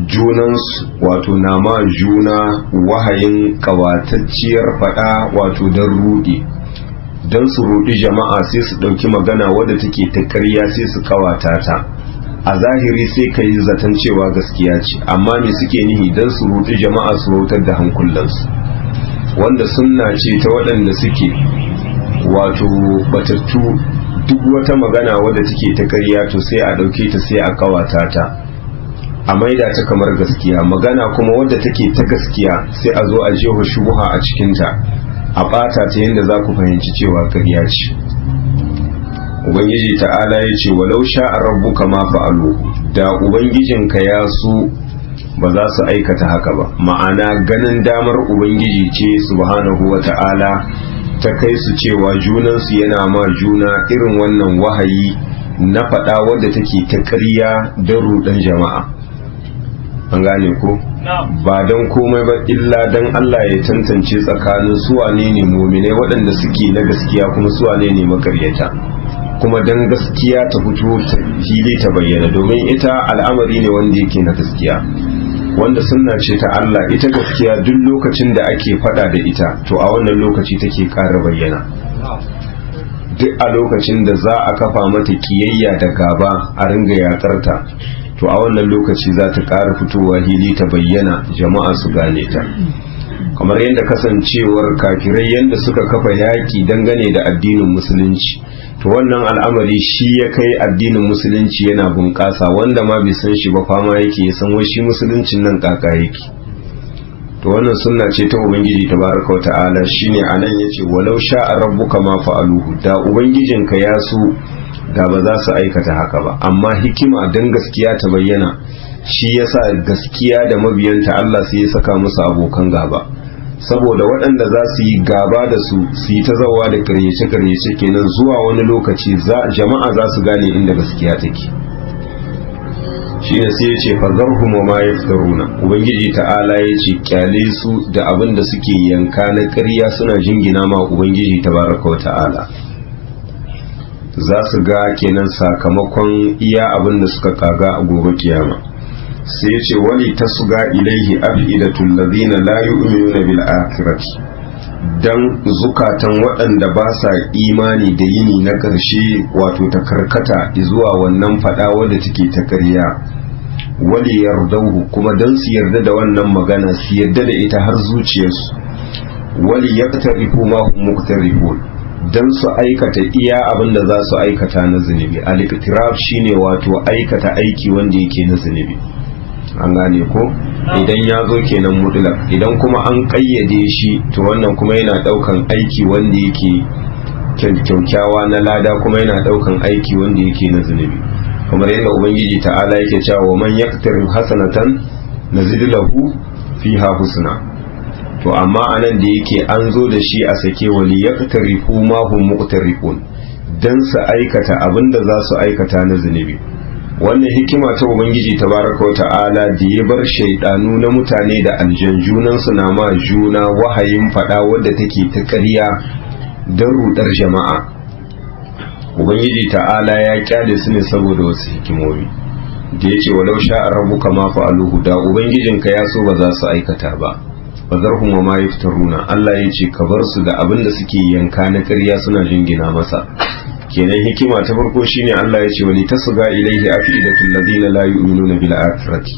Junansu wato nama juna wahayin kawatacciyar fada, wato don rudi, don su rudi jama'a sai su ɗauki magana wadda take ta ƙarya sai su kawata ta. A zahiri sai ka yi zaton cewa gaskiya ce, amma me suke nihi don su rudi jama'a su rautar da hankulansu, wanda sunna ce ta waɗanda suke wato batattu. Duk wata magana wadda take ta ƙarya to sai a ɗauke ta sai a kawata ta, a maida ta kamar gaskiya. Magana kuma wadda take ta gaskiya sai a zo a jeho shubuha a cikinta, a ɓata ta yadda za ku fahimci cewa ƙarya ce. Ubangiji ta'ala ya ce walau sha'a rabbuka ma fa'alu, da ubangijinka ya so ba za su aikata haka ba. Ma'ana ganin damar ubangiji ce subhanahu wa ta'ala ta kai su cewa junansu yana ma juna irin wannan wahayi na faɗa wadda take ta ƙarya don ruɗan jama'a. An gane ko? Ba don komai ba illa don Allah ya tantance tsakanin suwane ne muminai waɗanda suke na gaskiya kuma suwane ne makaryata, kuma don gaskiya ta fito fili ta bayyana, domin ita al'amari ne wanda yake na gaskiya, wanda sunna ce ta Allah. Ita gaskiya duk lokacin da ake faɗa da ita to a wannan lokaci take ƙara bayyana. Duk a lokacin da za a kafa mata kiyayya da gaba a ringa yaƙarta, to a wannan lokaci za ta ƙara fitowa hili ta bayyana, jama'a su gane ta. Kamar yadda kasancewar kafirai yadda suka kafa yaƙi dangane da addinin musulunci, to wannan al'amari shi ya kai addinin musulunci yana bunƙasa, wanda ma bai san shi ba fama yake ya san wai shi musuluncin nan kaka yake. To wannan sunna ce ta ubangiji tabaraka wa ta'ala. Shine anan yace walau sha'a rabbuka ma fa'aluhu, da ubangijinka ya so da ba za su aikata haka ba, amma hikima dan gaskiya ta bayyana shi yasa gaskiya da mabiyanta Allah sai ya saka musu abokan gaba, saboda waɗanda za su yi gaba da su yi ta zawa da karyace-karyace kenan zuwa wani lokaci jama'a za su gane inda gaskiya take. shi ne sai ya ce fazarhum wa ma yaftaruna. Ubangiji ta'ala ya ce kyale su da abin da suke yanka na ƙarya suna jingina ma Ubangiji tabaraka wa ta'ala. Za su ga kenan sakamakon iya abin da suka kaga a gobe kiyama. Sai ya ce wali tasga ilaihi afidatul ladina la yu'minuna bil akhirati, dan zukatan waɗanda ba sa imani da yini na ƙarshe wato ta karkata zuwa wannan fada wadda take ta ƙarya. Wali yardauhu, kuma dan su yarda da wannan magana su yarda da ita har zuciyarsu. Wali yaqtarifu ma hum muqtarifun, dan su aikata iya abin da za su aikata na zunubi. Al-iqtiraf shine wato aikata aiki wanda yake na zunubi. An gane ko? idan ya zo kenan mutlaq, idan kuma an kayyade shi to wannan kuma yana daukan aiki wanda yake kyaukyawa na lada, kuma yana daukan aiki wanda yake na zunubi, kamar yadda ubangiji ta'ala yake cewa wa man yaktarib hasanatan nazid lahu fiha husna. to amma anan da yake an zo da shi a sake wali yaktarifu ma hum muqtarifun, dan su aikata abinda za su aikata na zunubi. wannan hikima ta ubangiji tabaraka wa ta'ala da ya bar shaidanu na mutane da aljan junan su na ma juna wahayin fada wadda take ta ƙarya don rudar jama'a. ubangiji ta'ala ya kyale su ne saboda wasu hikimomi da ya ce walau sha'a rabbuka ma fa'aluhu, da ubangijinka ya so ba za su aikata ba. bazarhum wa ma yaftaruna, Allah ya ce ka bar su da abin da suke yanka na ƙarya suna jingina masa. kenan hikima ta farko shine Allah ya ce wali tasga ilaihi afidatul ladina la yu'minuna bil akhirati,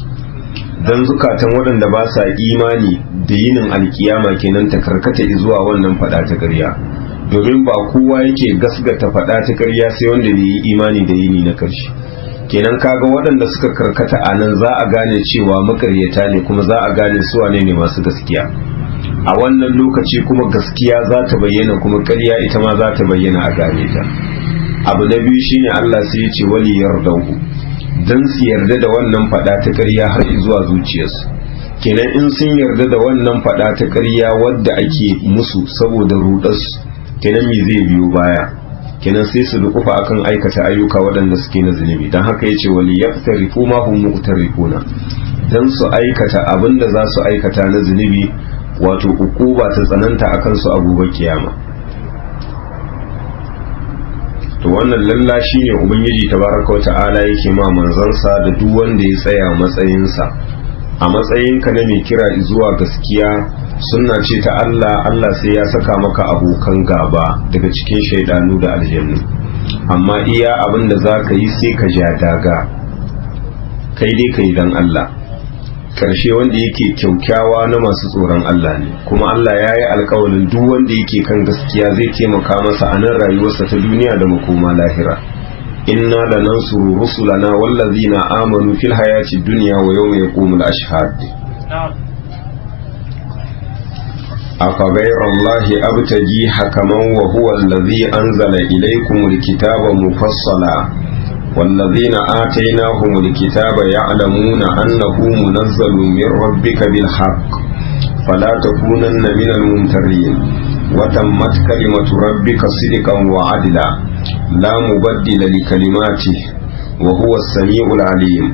dan zukatan waɗanda ba sa imani da yinin alkiyama kenan ta karkata zuwa wannan fada ta ƙarya, domin ba kowa yake gasgata fada ta ƙarya sai wanda bai yi imani da yini na karshe. kenan kaga waɗanda suka karkata a nan za a gane cewa makaryata ne, kuma za a gane su wane ne masu gaskiya. a wannan lokaci kuma gaskiya za ta bayyana, kuma ƙarya ita ma za ta bayyana a gane ta. abu na biyu shine Allah sai ya ce wali yardahu, dan su yarda da wannan fada ta ƙarya har zuwa zuciyarsu. kenan in sun yarda da wannan fada ta ƙarya wadda ake musu saboda rudarsu, kenan me zai biyo baya? kenan sai su dukufa akan aikata ayyuka waɗanda suke na zunubi. dan haka yace wali yaftarifu ma hum muqtarifuna, dan su aikata abinda za su aikata na zunubi, wato ukuba ta tsananta akan su a gobe kiyama. to wannan lallashi ne ubangiji tabaraka wata'ala yake ma manzansa da duk wanda ya tsaya matsayinsa. a matsayinka na mai kira zuwa gaskiya, sunna ce ta Allah, Allah sai ya saka maka abokan gaba daga cikin shaidanu da aljannu, amma iya abin da za ka yi sai ka ja daga, kai dai ka yi don Allah. karshe wanda yake kyaukyawa na masu tsoron Allah ne, kuma Allah ya yi alkawalin duk wanda yake kan gaskiya zai taimaka masa a nan rayuwarsa ta duniya da makoma lahira. inna da nan suru rusulana wallazina amanu fil hayati dunya wa yawma yaqumul ashhad. afa ghayrallahi abtaji hakaman wa huwa allazi anzala ilaykumul kitaba mufassala والذين آتيناهم الكتاب يعلمون أنه منزل من ربك بالحق فلا تكونن من الممترين وتمت كلمة ربك صدقا وعدلا لا مبدل لكلماته وهو السميع العليم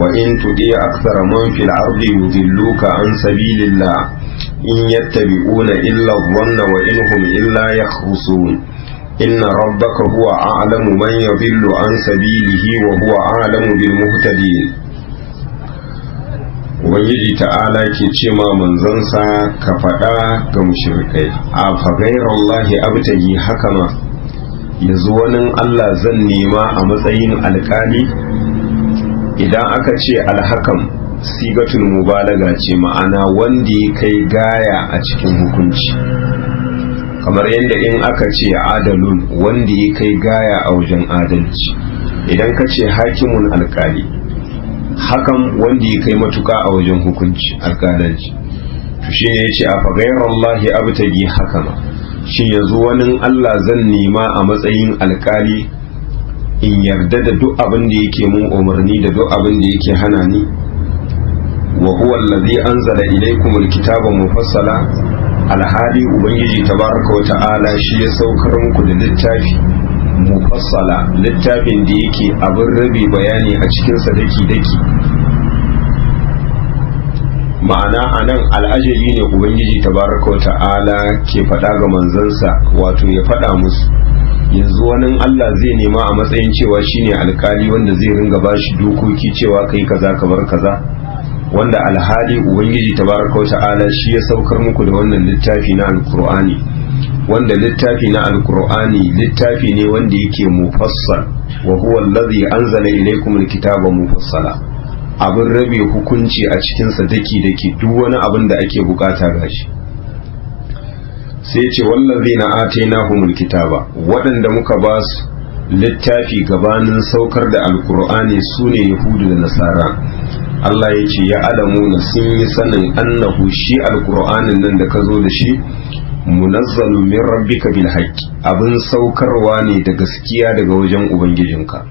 وإن تطيع أكثر من في الأرض يضلوك عن سبيل الله إن يتبعون إلا الظن وإن هم إلا يخرصون إن ربك هو أعلم من يضل عن سبيله وهو أعلم بالمهتدين. Ubangiji ta'ala ke ce ma manzansa ka faɗa ga mushrikai, a fagairallahi abtagi hakama, yanzu wani Allah zan nema a matsayin alƙali. idan aka ce alhakam sigatul mubalaga ce, ma'ana wanda ya kai gaya a cikin hukunci, kamar yadda in aka ce adalun wanda ya kai gaya a wajen adalci. idan ka ce hakimun alkali, hakan wanda ya kai matuka a wajen hukunci alkalanci. to shi ne ya ce a fagairallahi abtagi hakama, shi yanzu wani Allah zan nema a matsayin alkali in yarda da duk abin da yake mun umarni da duk abin da yake hana ni. wa huwa allazi anzala ilaykumul kitaba mufassala, alhali ubangiji tabaraka wa ta'ala shi ya saukar muku da littafi mufassala, littafin da yake abin rabe bayani a cikin sa daki ma'ana anan al'ajabi ne ubangiji tabaraka wa ta'ala ke faɗa ga manzansa, wato ya faɗa musu yanzu wani Allah zai nema a matsayin cewa shine alkali wanda zai ringa bashi dokoki cewa kai kaza ka bar kaza, wanda alhali ubangiji tabaraka wa ta'ala shi ya saukar muku da wannan littafi na alkur'ani, wanda littafi na alkur'ani littafi ne wanda yake mufassal, wa huwa allazi anzala ilaykum alkitaba mufassala, abin rabe hukunci a cikin sa daki duk wani abin da ake bukata gashi. sai ce wallazina atainahumul kitaba, waɗanda muka ba su littafi gabanin saukar da alkur'ani sune yahudu da nasara. Allah ya ce ya alamuna sun yi sanin annahu shi alqur'anin nan da ka zo da shi munazzalu min rabbika bil haqqi abin saukarwa ne da gaskiya daga wajen ubangijinka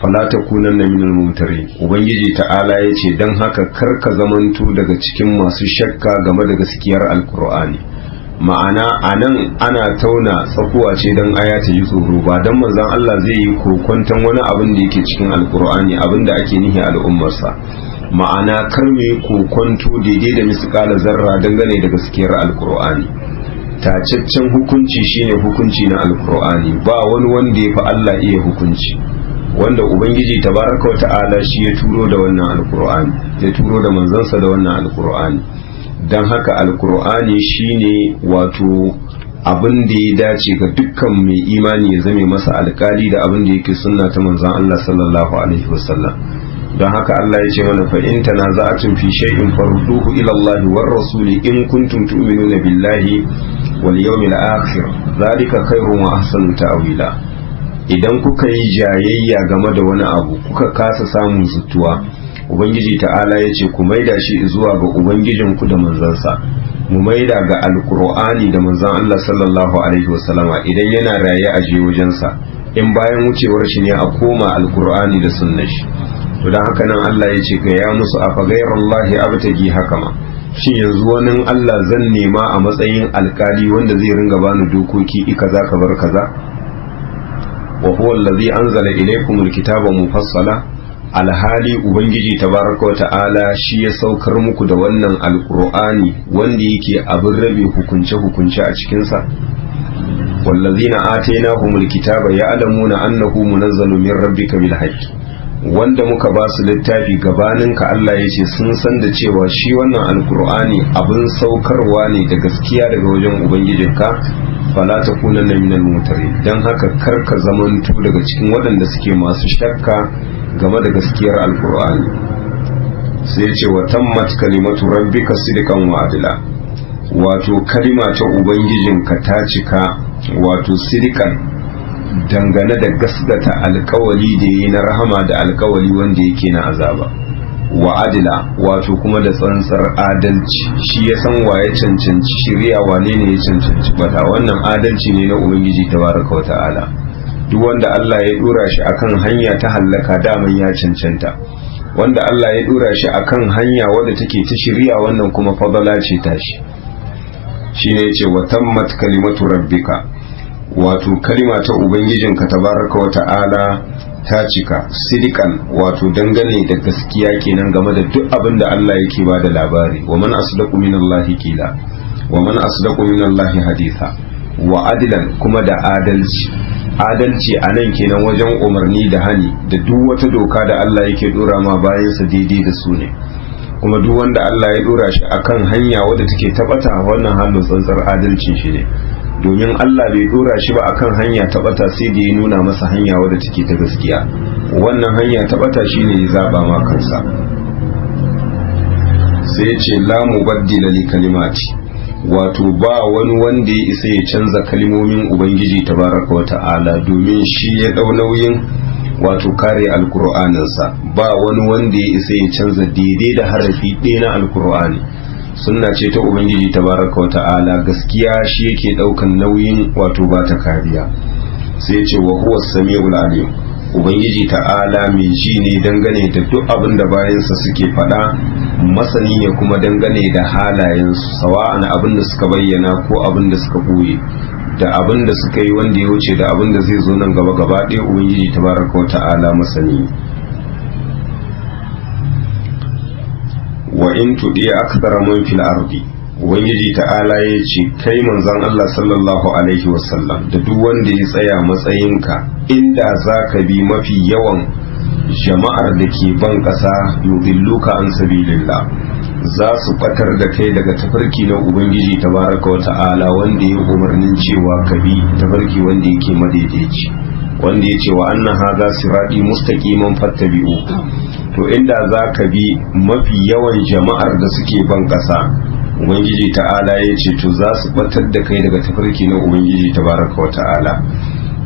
fala takunanna minal mumtarin ubangiji ta'ala yace dan haka karka zamanto daga cikin masu shakka game da gaskiyar alqur'ani ma'ana anan ana tauna tsakuwa ce dan aya ta yi tsoro ba dan manzon Allah zai yi kokonton wani abin da yake cikin alqur'ani abin da ake nihi al'ummarsa ma'ana kar mu yi kokonto daidai da misqala zarra dangane da gaskiyar alqur'ani tacaccen hukunci shine hukunci na alqur'ani ba wani wanda ya fi Allah iya hukunci wanda ubangiji tabaraka wa ta'ala shi ya turo da wannan alqur'ani ya turo da manzansa da wannan alqur'ani dan haka alqur'ani shine wato abin da ya dace ga dukkan mai imani ya zame masa alkali da abin da yake sunna ta manzon Allah sallallahu alaihi wasallam don haka Allah ya ce mana fa in tanaza'tum fi shay'in farudduhu ila Allah war rasuli in kuntum tu'minuna billahi wal yawmil akhir zalika khairun wa ahsanu ta'wila idan kuka yi jayayya game da wani abu kuka kasa samun zutuwa ubangiji ta'ala ya ce ku maida shi zuwa ga ubangijinku da manzansa mu maida ga alkur'ani da manzan Allah sallallahu alaihi wasallama idan yana raye a je wajensa in bayan wucewar shi ne a koma alkur'ani da sunnar shi to dan haka nan Allah ya ce ga ya musu afa ghayrallahi abtagi hakama shin yanzu wani Allah zan nema a matsayin alkali wanda zai ringa bani dokoki kaza ka bar kaza wa huwa allazi anzala ilaykumul kitaba mufassala alhali ubangiji tabaraka wa ta'ala shi ya saukar muku da wannan alqur'ani wanda yake abin rabe hukunce hukunce a cikin sa wallazina atainahumul kitaba ya'lamuna annahu munazzalun min rabbika bil haqqi wanda muka ba su littafi gabaninka Allah ya ce sun san da cewa shi wannan alqur'ani abin saukarwa ne da gaskiya daga wajen ubangijinka fala takunanna minal mutarin dan haka karka zamanto daga cikin waɗanda suke masu shakka game da gaskiyar alkur'ani sai ya ce wa tammat kalimatu rabbika sidqan wa adla wato kalima ta ubangijinka ta cika wato sidqan dangane da gasgata alkawali da yi na rahama da alkawali wanda yake na azaba wa adila wato kuma da tsantsar adalci shi ya san wa ya cancanci shirya wane ne ya cancanci bata wannan adalci ne na ubangiji tabaraka wa ta'ala duk wanda Allah ya dora shi akan hanya ta hallaka daman ya cancanta wanda Allah ya dora shi akan hanya wadda take ta shirya wannan kuma fadala ce tashi shine yace wa tammat kalimatu rabbika wato kalima ta ubangijinka tabaraka wa ta'ala ta cika sidikan wato dangane da gaskiya kenan game da duk abin da Allah yake ba da labari wa man asdaqu minallahi qila wa man asdaqu minallahi haditha wa adilan kuma da adalci a nan kenan wajen umarni da hani da duk wata doka da Allah yake dora ma bayansa daidai da su ne kuma duk wanda Allah ya dora shi akan hanya wadda take tabata wannan hannun tsantsar adalcin shi ne domin Allah bai dora shi ba akan hanya ta bata sai da ya nuna masa hanya wadda take ta gaskiya wannan hanya ta bata shine ya zaba ma kansa sai ya ce la mubaddila li kalimati wato ba wani wanda ya isa ya canza kalmomin ubangiji tabaraka wa ta'ala domin shi ya dau nauyin wato kare alkur'aninsa ba wani wanda ya isa ya canza daidai da harafi ɗaya na alkur'ani sunna ce ta ubangiji tabaraka wa ta'ala gaskiya shi yake daukan nauyin wato ba ta kariya sai ce wa huwa samiul alim ubangiji ta'ala mai ji ne dangane da duk abin da bayansa suke faɗa masani ne kuma dangane da halayensu sawa'an abin da suka bayyana ko abin da suka boye da abin da suka yi wanda ya wuce da abin da zai zo nan gaba gaba ɗaya ubangiji tabaraka wa ta'ala masani wa in tudi akthara man fil ardi ubangiji ta'ala ya ce kai manzon Allah sallallahu alaihi wasallam da duk wanda ya tsaya matsayinka inda zaka bi mafi yawan jama'ar da ke ban ƙasa yudilluka an sabilillah za su batar da kai daga tafarki na ubangiji tabaraka wa ta'ala wanda ya umarnin cewa ka bi tafarki wanda yake madaidaici wanda ya ce wa anna hadha sirati mustaqiman fattabi'u to inda za ka bi mafi yawan jama'ar da suke ban ƙasa ubangiji ta'ala ya ce to za su batar da kai daga tafarki na ubangiji tabaraka wa ta'ala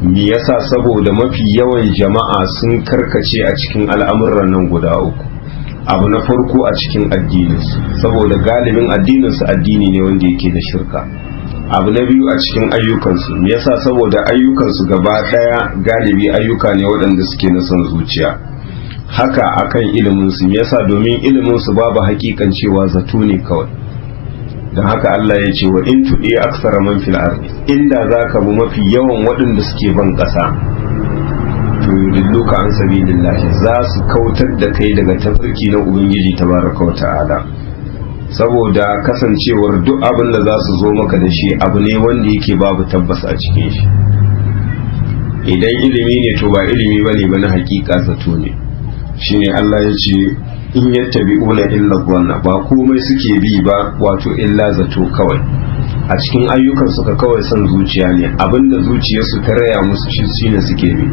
me yasa saboda mafi yawan jama'a sun karkace a cikin al'amuran nan guda uku. Abu na farko a cikin addininsu, saboda galibin addininsu addini ne wanda yake da shirka. Abu na biyu a cikin ayyukansu, me yasa saboda ayyukansu gaba daya galibi ayyuka ne waɗanda suke na son zuciya. Haka akan iliminsu, me yasa domin iliminsu babu hakikan cewa zato ne kawai. don haka Allah ya ce wa in tudi aksara man fil ardi, inda zaka bi mafi yawan waɗanda suke ban ƙasa to yudilluka an sabilillah, za su kautar da kai daga tafarki na ubangiji tabaraka wa ta'ala. Saboda kasancewar duk abin da za su zo maka da shi abu ne wanda yake babu tabbas a cikin shi. Idan ilimi ne to ba ilimi bane ba na hakika, zato ne. Shine Allah ya ce in yattabi'una illa dhanna, ba komai suke bi ba wato illa zato kawai. A cikin ayyukan suka kawai son zuciya ne, abinda zuciyarsu ta raya musu shi shine suke bi.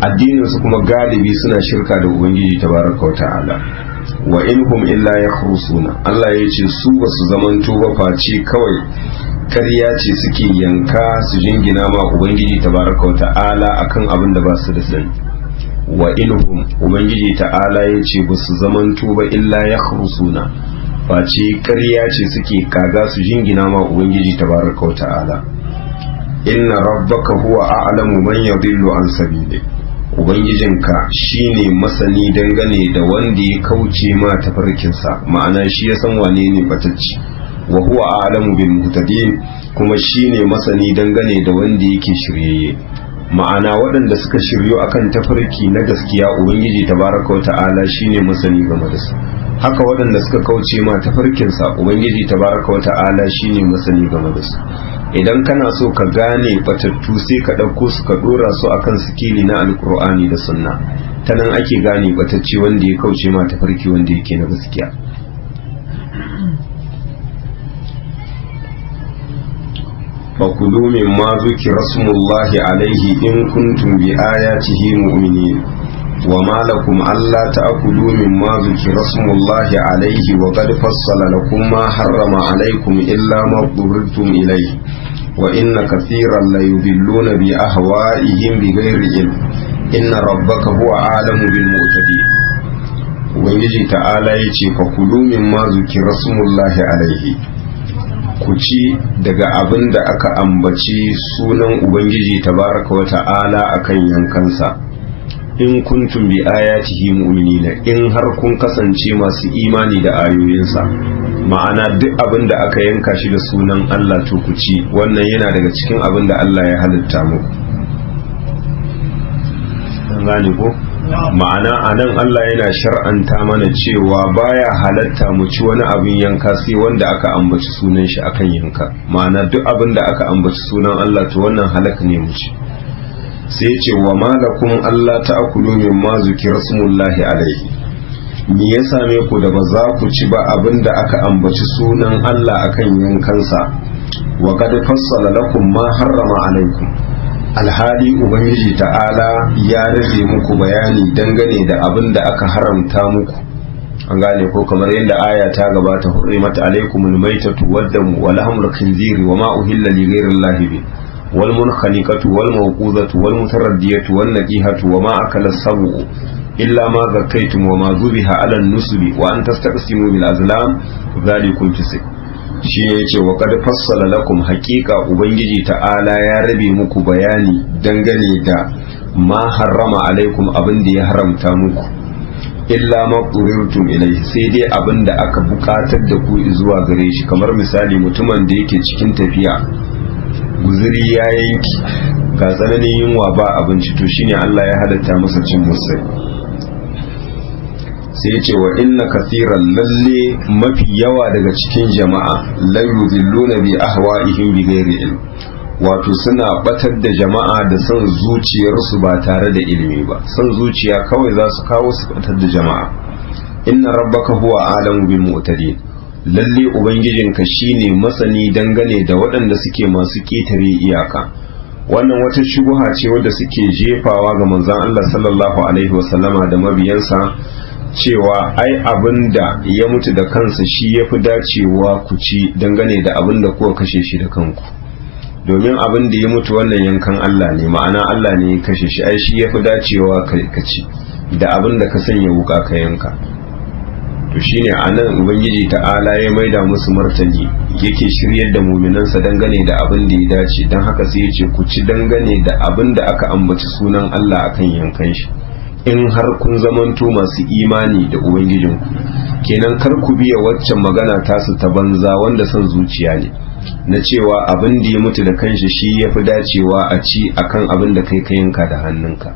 Addinin su kuma galibi suna shirka da ubangiji tabaraka wa ta'ala. Wa inhum illa yakhrusuna, Allah ya ce su basu zamanto ba face kawai ƙarya ce suke yanka su jingina ma ubangiji tabaraka wa ta'ala akan abin da ba su da sani. Wa inhum, ubangiji ta'ala ya ce basu zamanto ba illa yakhrusuna, face ƙarya ce suke kaga su jingina ma ubangiji tabaraka wa ta'ala. Inna rabbaka huwa a'lamu man yadillu an sabili, ubangijinka shine masani dangane da wanda ya kauce ma tafarkinsa, ma'ana shi ya san wane ne batacci. Wa huwa a'lamu bil muhtadin, kuma shine masani dangane da wanda yake shiryayye, ma'ana waɗanda suka shiryo akan tafarki na gaskiya ubangiji tabaraka wa ta'ala shine masani game da su. Haka waɗanda suka kauce ma tafarkinsa ubangiji tabaraka wa ta'ala shine masani game da su. Idan kana so ka gane batattu sai ka ɗauko su ka ɗora su akan sikili na alkur'ani da sunna, ta nan ake gane batacce wanda ya kauce ma tafarki wanda yake na gaskiya. فكلوا مما ذكر اسم الله عليه إن كنتم بآياته مؤمنين وما لكم ألا تأكلوا مما ذكر اسم الله عليه وقد فصل لكم ما حرم عليكم إلا ما اضطررتم إليه وإن كثيرا ليضلون بأهوائهم بغير علم إن ربك هو أعلم بالمعتدين. Ubangiji ta'ala ya ce fakulu mimma zukira smullahi alaihi, ku ci daga abin da aka ambaci sunan Ubangiji tabaraka wa ta'ala akan yankansa, in kuntum bi ayatihi mu'minina, in har kun kasance masu imani da ayoyinsa, ma'ana duk abin da aka yanka shi da sunan Allah to ku ci, wannan yana daga cikin abin da Allah ya halitta muku. Gane ko? Ma'ana a nan Allah yana shar'anta mana cewa baya halatta mu ci wani abin yanka sai wanda aka ambaci sunan shi akan yanka, ma'ana duk abin da aka ambaci sunan Allah to wannan halaka ne mu ci. Sai ce wa malakum Allah ta'kulu mimma zukira smullahi alaihi, me ya same ku da ba za ku ci ba abin da aka ambaci sunan Allah akan yankansa, wa qad fassala lakum ma harrama alaikum, alhali ubangiji ta'ala ya rage muku bayani dangane da abin da aka haramta muku. An gane ko, kamar yadda aya ta gabata, hurrimat alaikumul maitatu waddamu wa lahmul khinziri wa ma uhilla li ghayrillahi bi wal munkhaniqatu wal mawqudatu wal mutaraddiyatu wan naqihatu wa ma akala sabu illa ma zakkaytum wa ma zubiha ala nusubi wa an tastaqsimu bil azlam dhalikum fisq. Shi ne ce wa kad fassala lakum, haƙiƙa ubangiji ta'ala ya rabe muku bayani dangane da ma harrama alaikum, abin da ya haramta muku, illa ma qurirtum ilaihi, sai dai abin da aka buƙatar da ku zuwa gare shi. Kamar misali mutumin da yake cikin tafiya, guzuri ya yanki, ga tsananin yunwa ba abinci, to shine Allah ya halatta masa cin musai. Sai ce wa inna kathiran, lalle mafi yawa daga cikin jama'a la yudilluna bi ahwa'ihim bi ghairi ilm, wato suna batar da jama'a da son zuciyarsu ba tare da ilimi ba, son zuciya kawai za su kawo su batar da jama'a. Inna rabbaka huwa alamu bil mu'tadin, lalle ubangijinka shine masani dangane da waɗanda suke masu ƙetare iyaka. Wannan wata shubuha ce wadda suke jefawa ga manzon Allah sallallahu alaihi wasallama da mabiyansa, cewa ai abin da ya mutu da kansa shi ya fi dacewa ku ci dangane da abin da kuka kashe shi da kanku, domin abin da ya mutu wannan yankan Allah ne, ma'ana Allah ne ya kashe shi, ai shi ya fi dacewa ka ci da abin da ka sanya wuka ka yanka. to shine anan ubangiji ta'ala ya maida musu martani, yake shiryar da muminansa dangane da abin da ya dace, don haka sai ya ce ku ci dangane da abin da aka ambaci sunan Allah akan yankan shi, in har kun zamanto masu imani da ubangijinku. kenan kar ku biya waccan magana tasu ta banza wanda son zuciya ne na cewa abin da ya mutu da kanshi shi ya fi dacewa a ci akan abin da kai ka yanka da hannunka.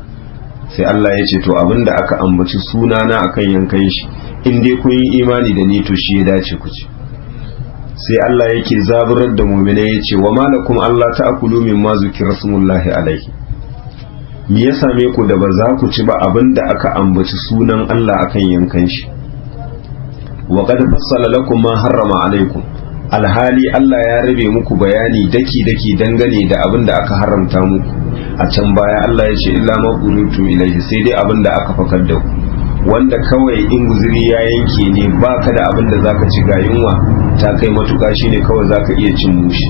sai Allah ya ce to abin da aka ambaci sunana akan yankan shi, in dai kun yi imani da ni to shi ya dace ku ci. sai Allah yake zaburar da mu'minai ya ce wa malakum Allah ta'kulu mimma zukira rasulullahi alaihi, me ya same ku da ba za ku ci ba abin da aka ambaci sunan Allah akan yankan shi. wa qad fassala lakum ma harrama alaikum, alhali Allah ya rabe muku bayani daki daki dangane da abin da aka haramta muku a can baya. Allah ya ce illa ma qulutum ilaihi, sai dai abin da aka fakar da ku, wanda kawai in guzuri ya yanke ne baka da abin da zaka ci ga yunwa ta kai matuƙa shine kawai zaka iya cin mushi.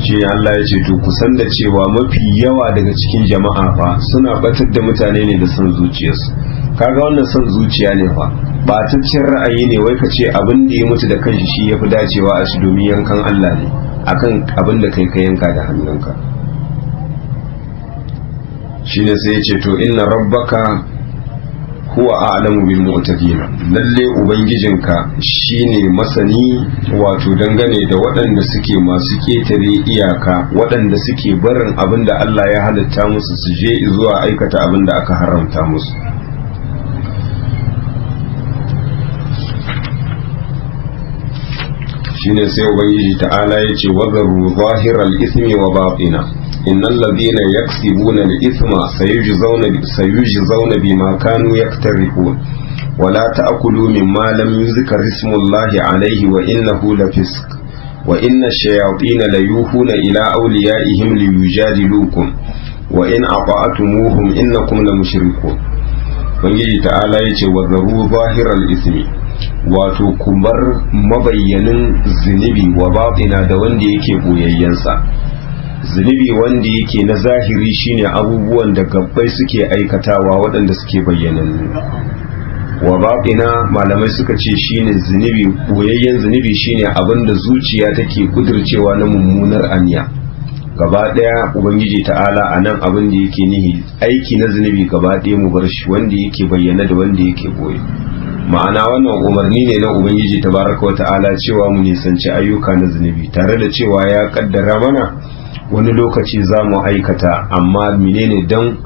shi Allah ya ce to kusan da cewa mafi yawa daga cikin jama'a fa suna batar da mutane ne da son zuciyarsu. kaga wannan son zuciya ne fa, bataccen ra'ayi ne wai ka ce abin da ya mutu da kanshi shi yafi dacewa a shi domin yankan Allah ne akan abin da kai ka yanka da hannunka. shine sai ya ce to inna rabbaka huwa a'lamu bil mu'tadin, lalle ubangijinka shine masani wato dangane da waɗanda suke masu ketare iyaka, waɗanda suke barin abin da Allah ya halitta musu su je zuwa aikata abin da aka haramta musu. shine sai ubangiji ta'ala ya ce wazaru zahiral ismi wa batina innal ladina yaksibuna al-ithma sayujzauna bima kanu yaktarifun wala ta'kulu mimma lam yuzkar ismullahi alayhi wa innahu lafisq wa inna ash-shayatina layuhuna ila awliyaihim liyujadilukum wa in ata'tumuhum innakum lamushrikun. ubangiji ta'ala yace wazaru zahiral ismi, wato kumbar mabayyanin zunubi wa batina da wanda yake boyayyensa. zunubi wanda yake na zahiri shine abubuwan da gabbai suke aikatawa waɗanda suke bayyanannu. wa batina malamai suka ce shine zunubi, boyayyen zunubi shine abin da zuciya take kudircewa na mummunar aniya. gaba daya ubangiji ta'ala a nan abin da yake nihi aiki na zunubi gaba daya mu bar shi, wanda yake bayyana da wanda yake boye. ma'ana wannan umarni ne na ubangiji tabaraka wata'ala cewa mu nisanci ayyuka na zunubi, tare da cewa ya kaddara mana wani lokaci za mu aikata, amma menene dan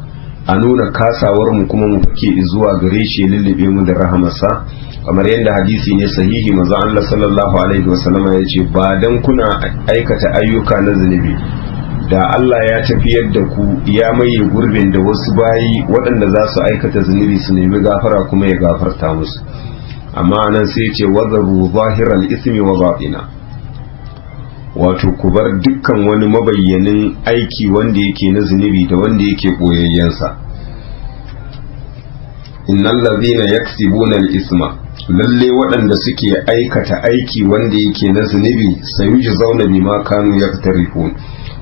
a nuna kasawar mu kuma mu fake zuwa gare shi lullube mu da rahamarsa, kamar yadda hadisi ne sahihi manzo Allah sallallahu alaihi wasallam ya ce ba dan kuna aikata ayyuka na zunubi da Allah ya tafiyar da ku ya maye gurbin da wasu bayi waɗanda za su aikata zunubi su nemi gafara kuma ya gafarta musu. amma nan sai ce wazaru zahiral ismi wa batina, wato ku bar dukkan wani mabayyanin aiki wanda yake na zunubi da wanda yake boyayyensa. innal ladhina yaksibuna al-isma, lalle waɗanda suke aikata aiki wanda yake na zunubi sayujzauna bima kanu yaktarifun,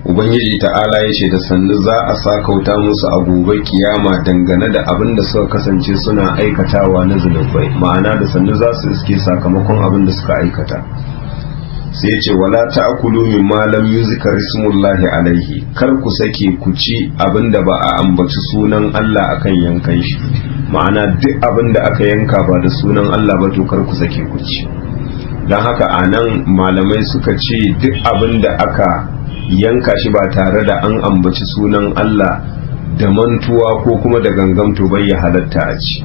ubangiji ta'ala ya ce da sannu za a sakauta musu a gobe kiyama dangane da abin da suka kasance suna aikatawa na zunubai, ma'ana da sannu za su iske sakamakon abin da suka aikata. sai ya ce wala ta'kulu mimma lam yuzkar ismullahi alaihi, kar ku sake ku ci abin da ba a ambaci sunan Allah akan yankan shi, ma'ana duk abin da aka yanka ba da sunan Allah ba to kar ku sake ku ci. don haka anan malamai suka ce duk abin da aka yanka shi ba tare da an ambaci sunan Allah da mantuwa ko kuma da gangamto bai ya halatta a ci,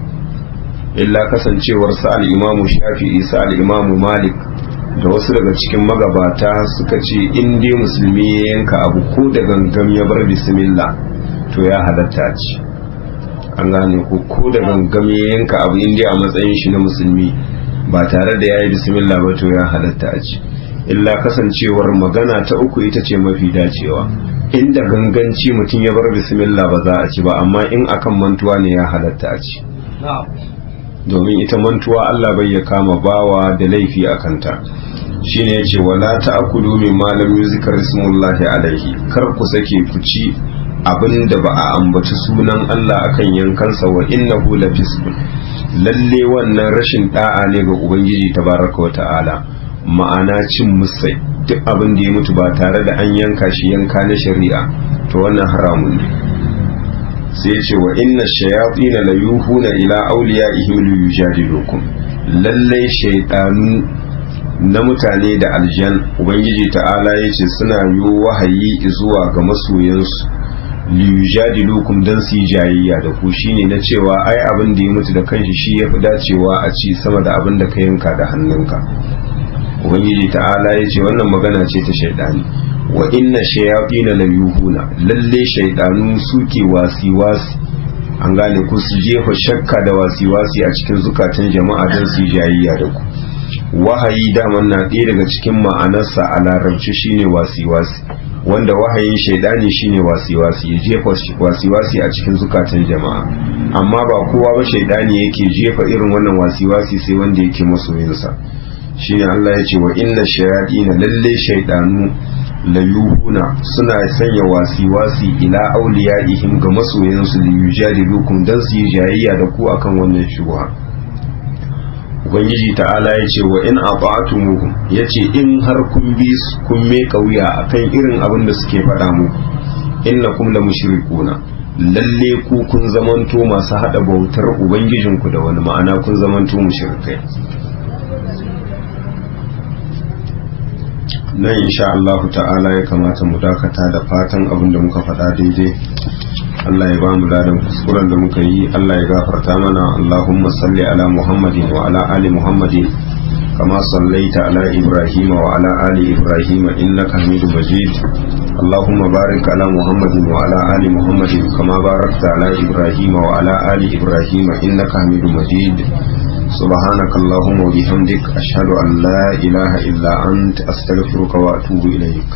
illa kasancewar sa al-imamu Shafi'i, sa al-imamu Malik da wasu daga cikin magabata suka ce in dai musulmi ya yanka abu ko da gangam ya bar bismillah to ya halatta a ci. an gane ko da gangam ya yanka abu in dai a matsayin shi na musulmi ba tare da yayi bismillah ba to ya halatta a ci, illa kasancewar magana ta uku ita ce mafi dacewa, inda ganganci mutum ya bar bismillah ba za a ci ba, amma in akan mantuwa ne ya halatta a ci. domin ita mantuwa Allah bai ya kama bawa da laifi a kanta. shine yace wala ta'kulu mimma lam yuzkar ismullahi alaihi, kar ku sake ku ci abinda ba a ambaci sunan Allah akan yankansa, wa innahu lafisqun, lalle wannan rashin da'a ne ga ubangiji tabaraka wa ta'ala, ma'ana cin musai duk abin da ya mutu ba tare da an yanka shi yanka na shari'a to wannan haramun ne. sai ce wa inna shayatin la yuhuna ila awliyaihim liyujadilukum, lalle shaytanu na mutane da aljan ubangiji ta'ala yace suna yi wahayi zuwa ga masoyansu liyujadilukum dan su yi jayayya da ku, shine na cewa ai abin da ya mutu da kanshi shi yafi dacewa a ci sama da abin da ka yanka da hannunka. ubangiji ta'ala ya ce wannan magana ce ta shaidani. wa inna shayatin la yuhuna, lalle shaidanu suke wasi-wasi, an gane ku, su jefa shakka da wasi-wasi a cikin zukatan jama'a don su jayayya da ku. wahayi daman na ɗaya daga cikin ma'anarsa a larabci shine wasi-wasi, wanda wahayin shaidani shine wasi-wasi, ya jefa wasi-wasi a cikin zukatan jama'a, amma ba kowa ba shaidani yake jefa irin wannan wasi-wasi sai wanda yake masoyinsa. shine Allah ya ce wa inna shayatin, lalle shaydanu la yuhuna, suna sanya wasi-wasi ila awliyaihim ga masoyansu li yujadilukum dan su yi jayayya da ku akan wannan shubha. ubangiji ta'ala ya ce wa in ata'tumuhum, yace in har kun bi su kun me kauya akan irin abin da suke faɗa muku, innakum la mushrikuna, lalle ku kun zamanto masu hada bautar ubangijinku da wani, ma'ana kun zamanto mushrikai. nan insha Allah ta'ala ya kamata mu dakata, da fatan abin da muka faɗa daidai Allah ya ba mu ladan kuskuren da muka yi Allah ya gafarta mana. Allahumma salli ala Muhammadin wa ala ali Muhammadin kama sallaita ala Ibrahim wa ala ali Ibrahim innaka Hamidum Majid. Allahumma barik ala Muhammadin wa ala ali Muhammadin kama barakta ala Ibrahim wa ala ali Ibrahim innaka Hamidum Majid. سبحانك اللهم وبحمدك أشهد أن لا إله إلا أنت أستغفرك وأتوب إليك.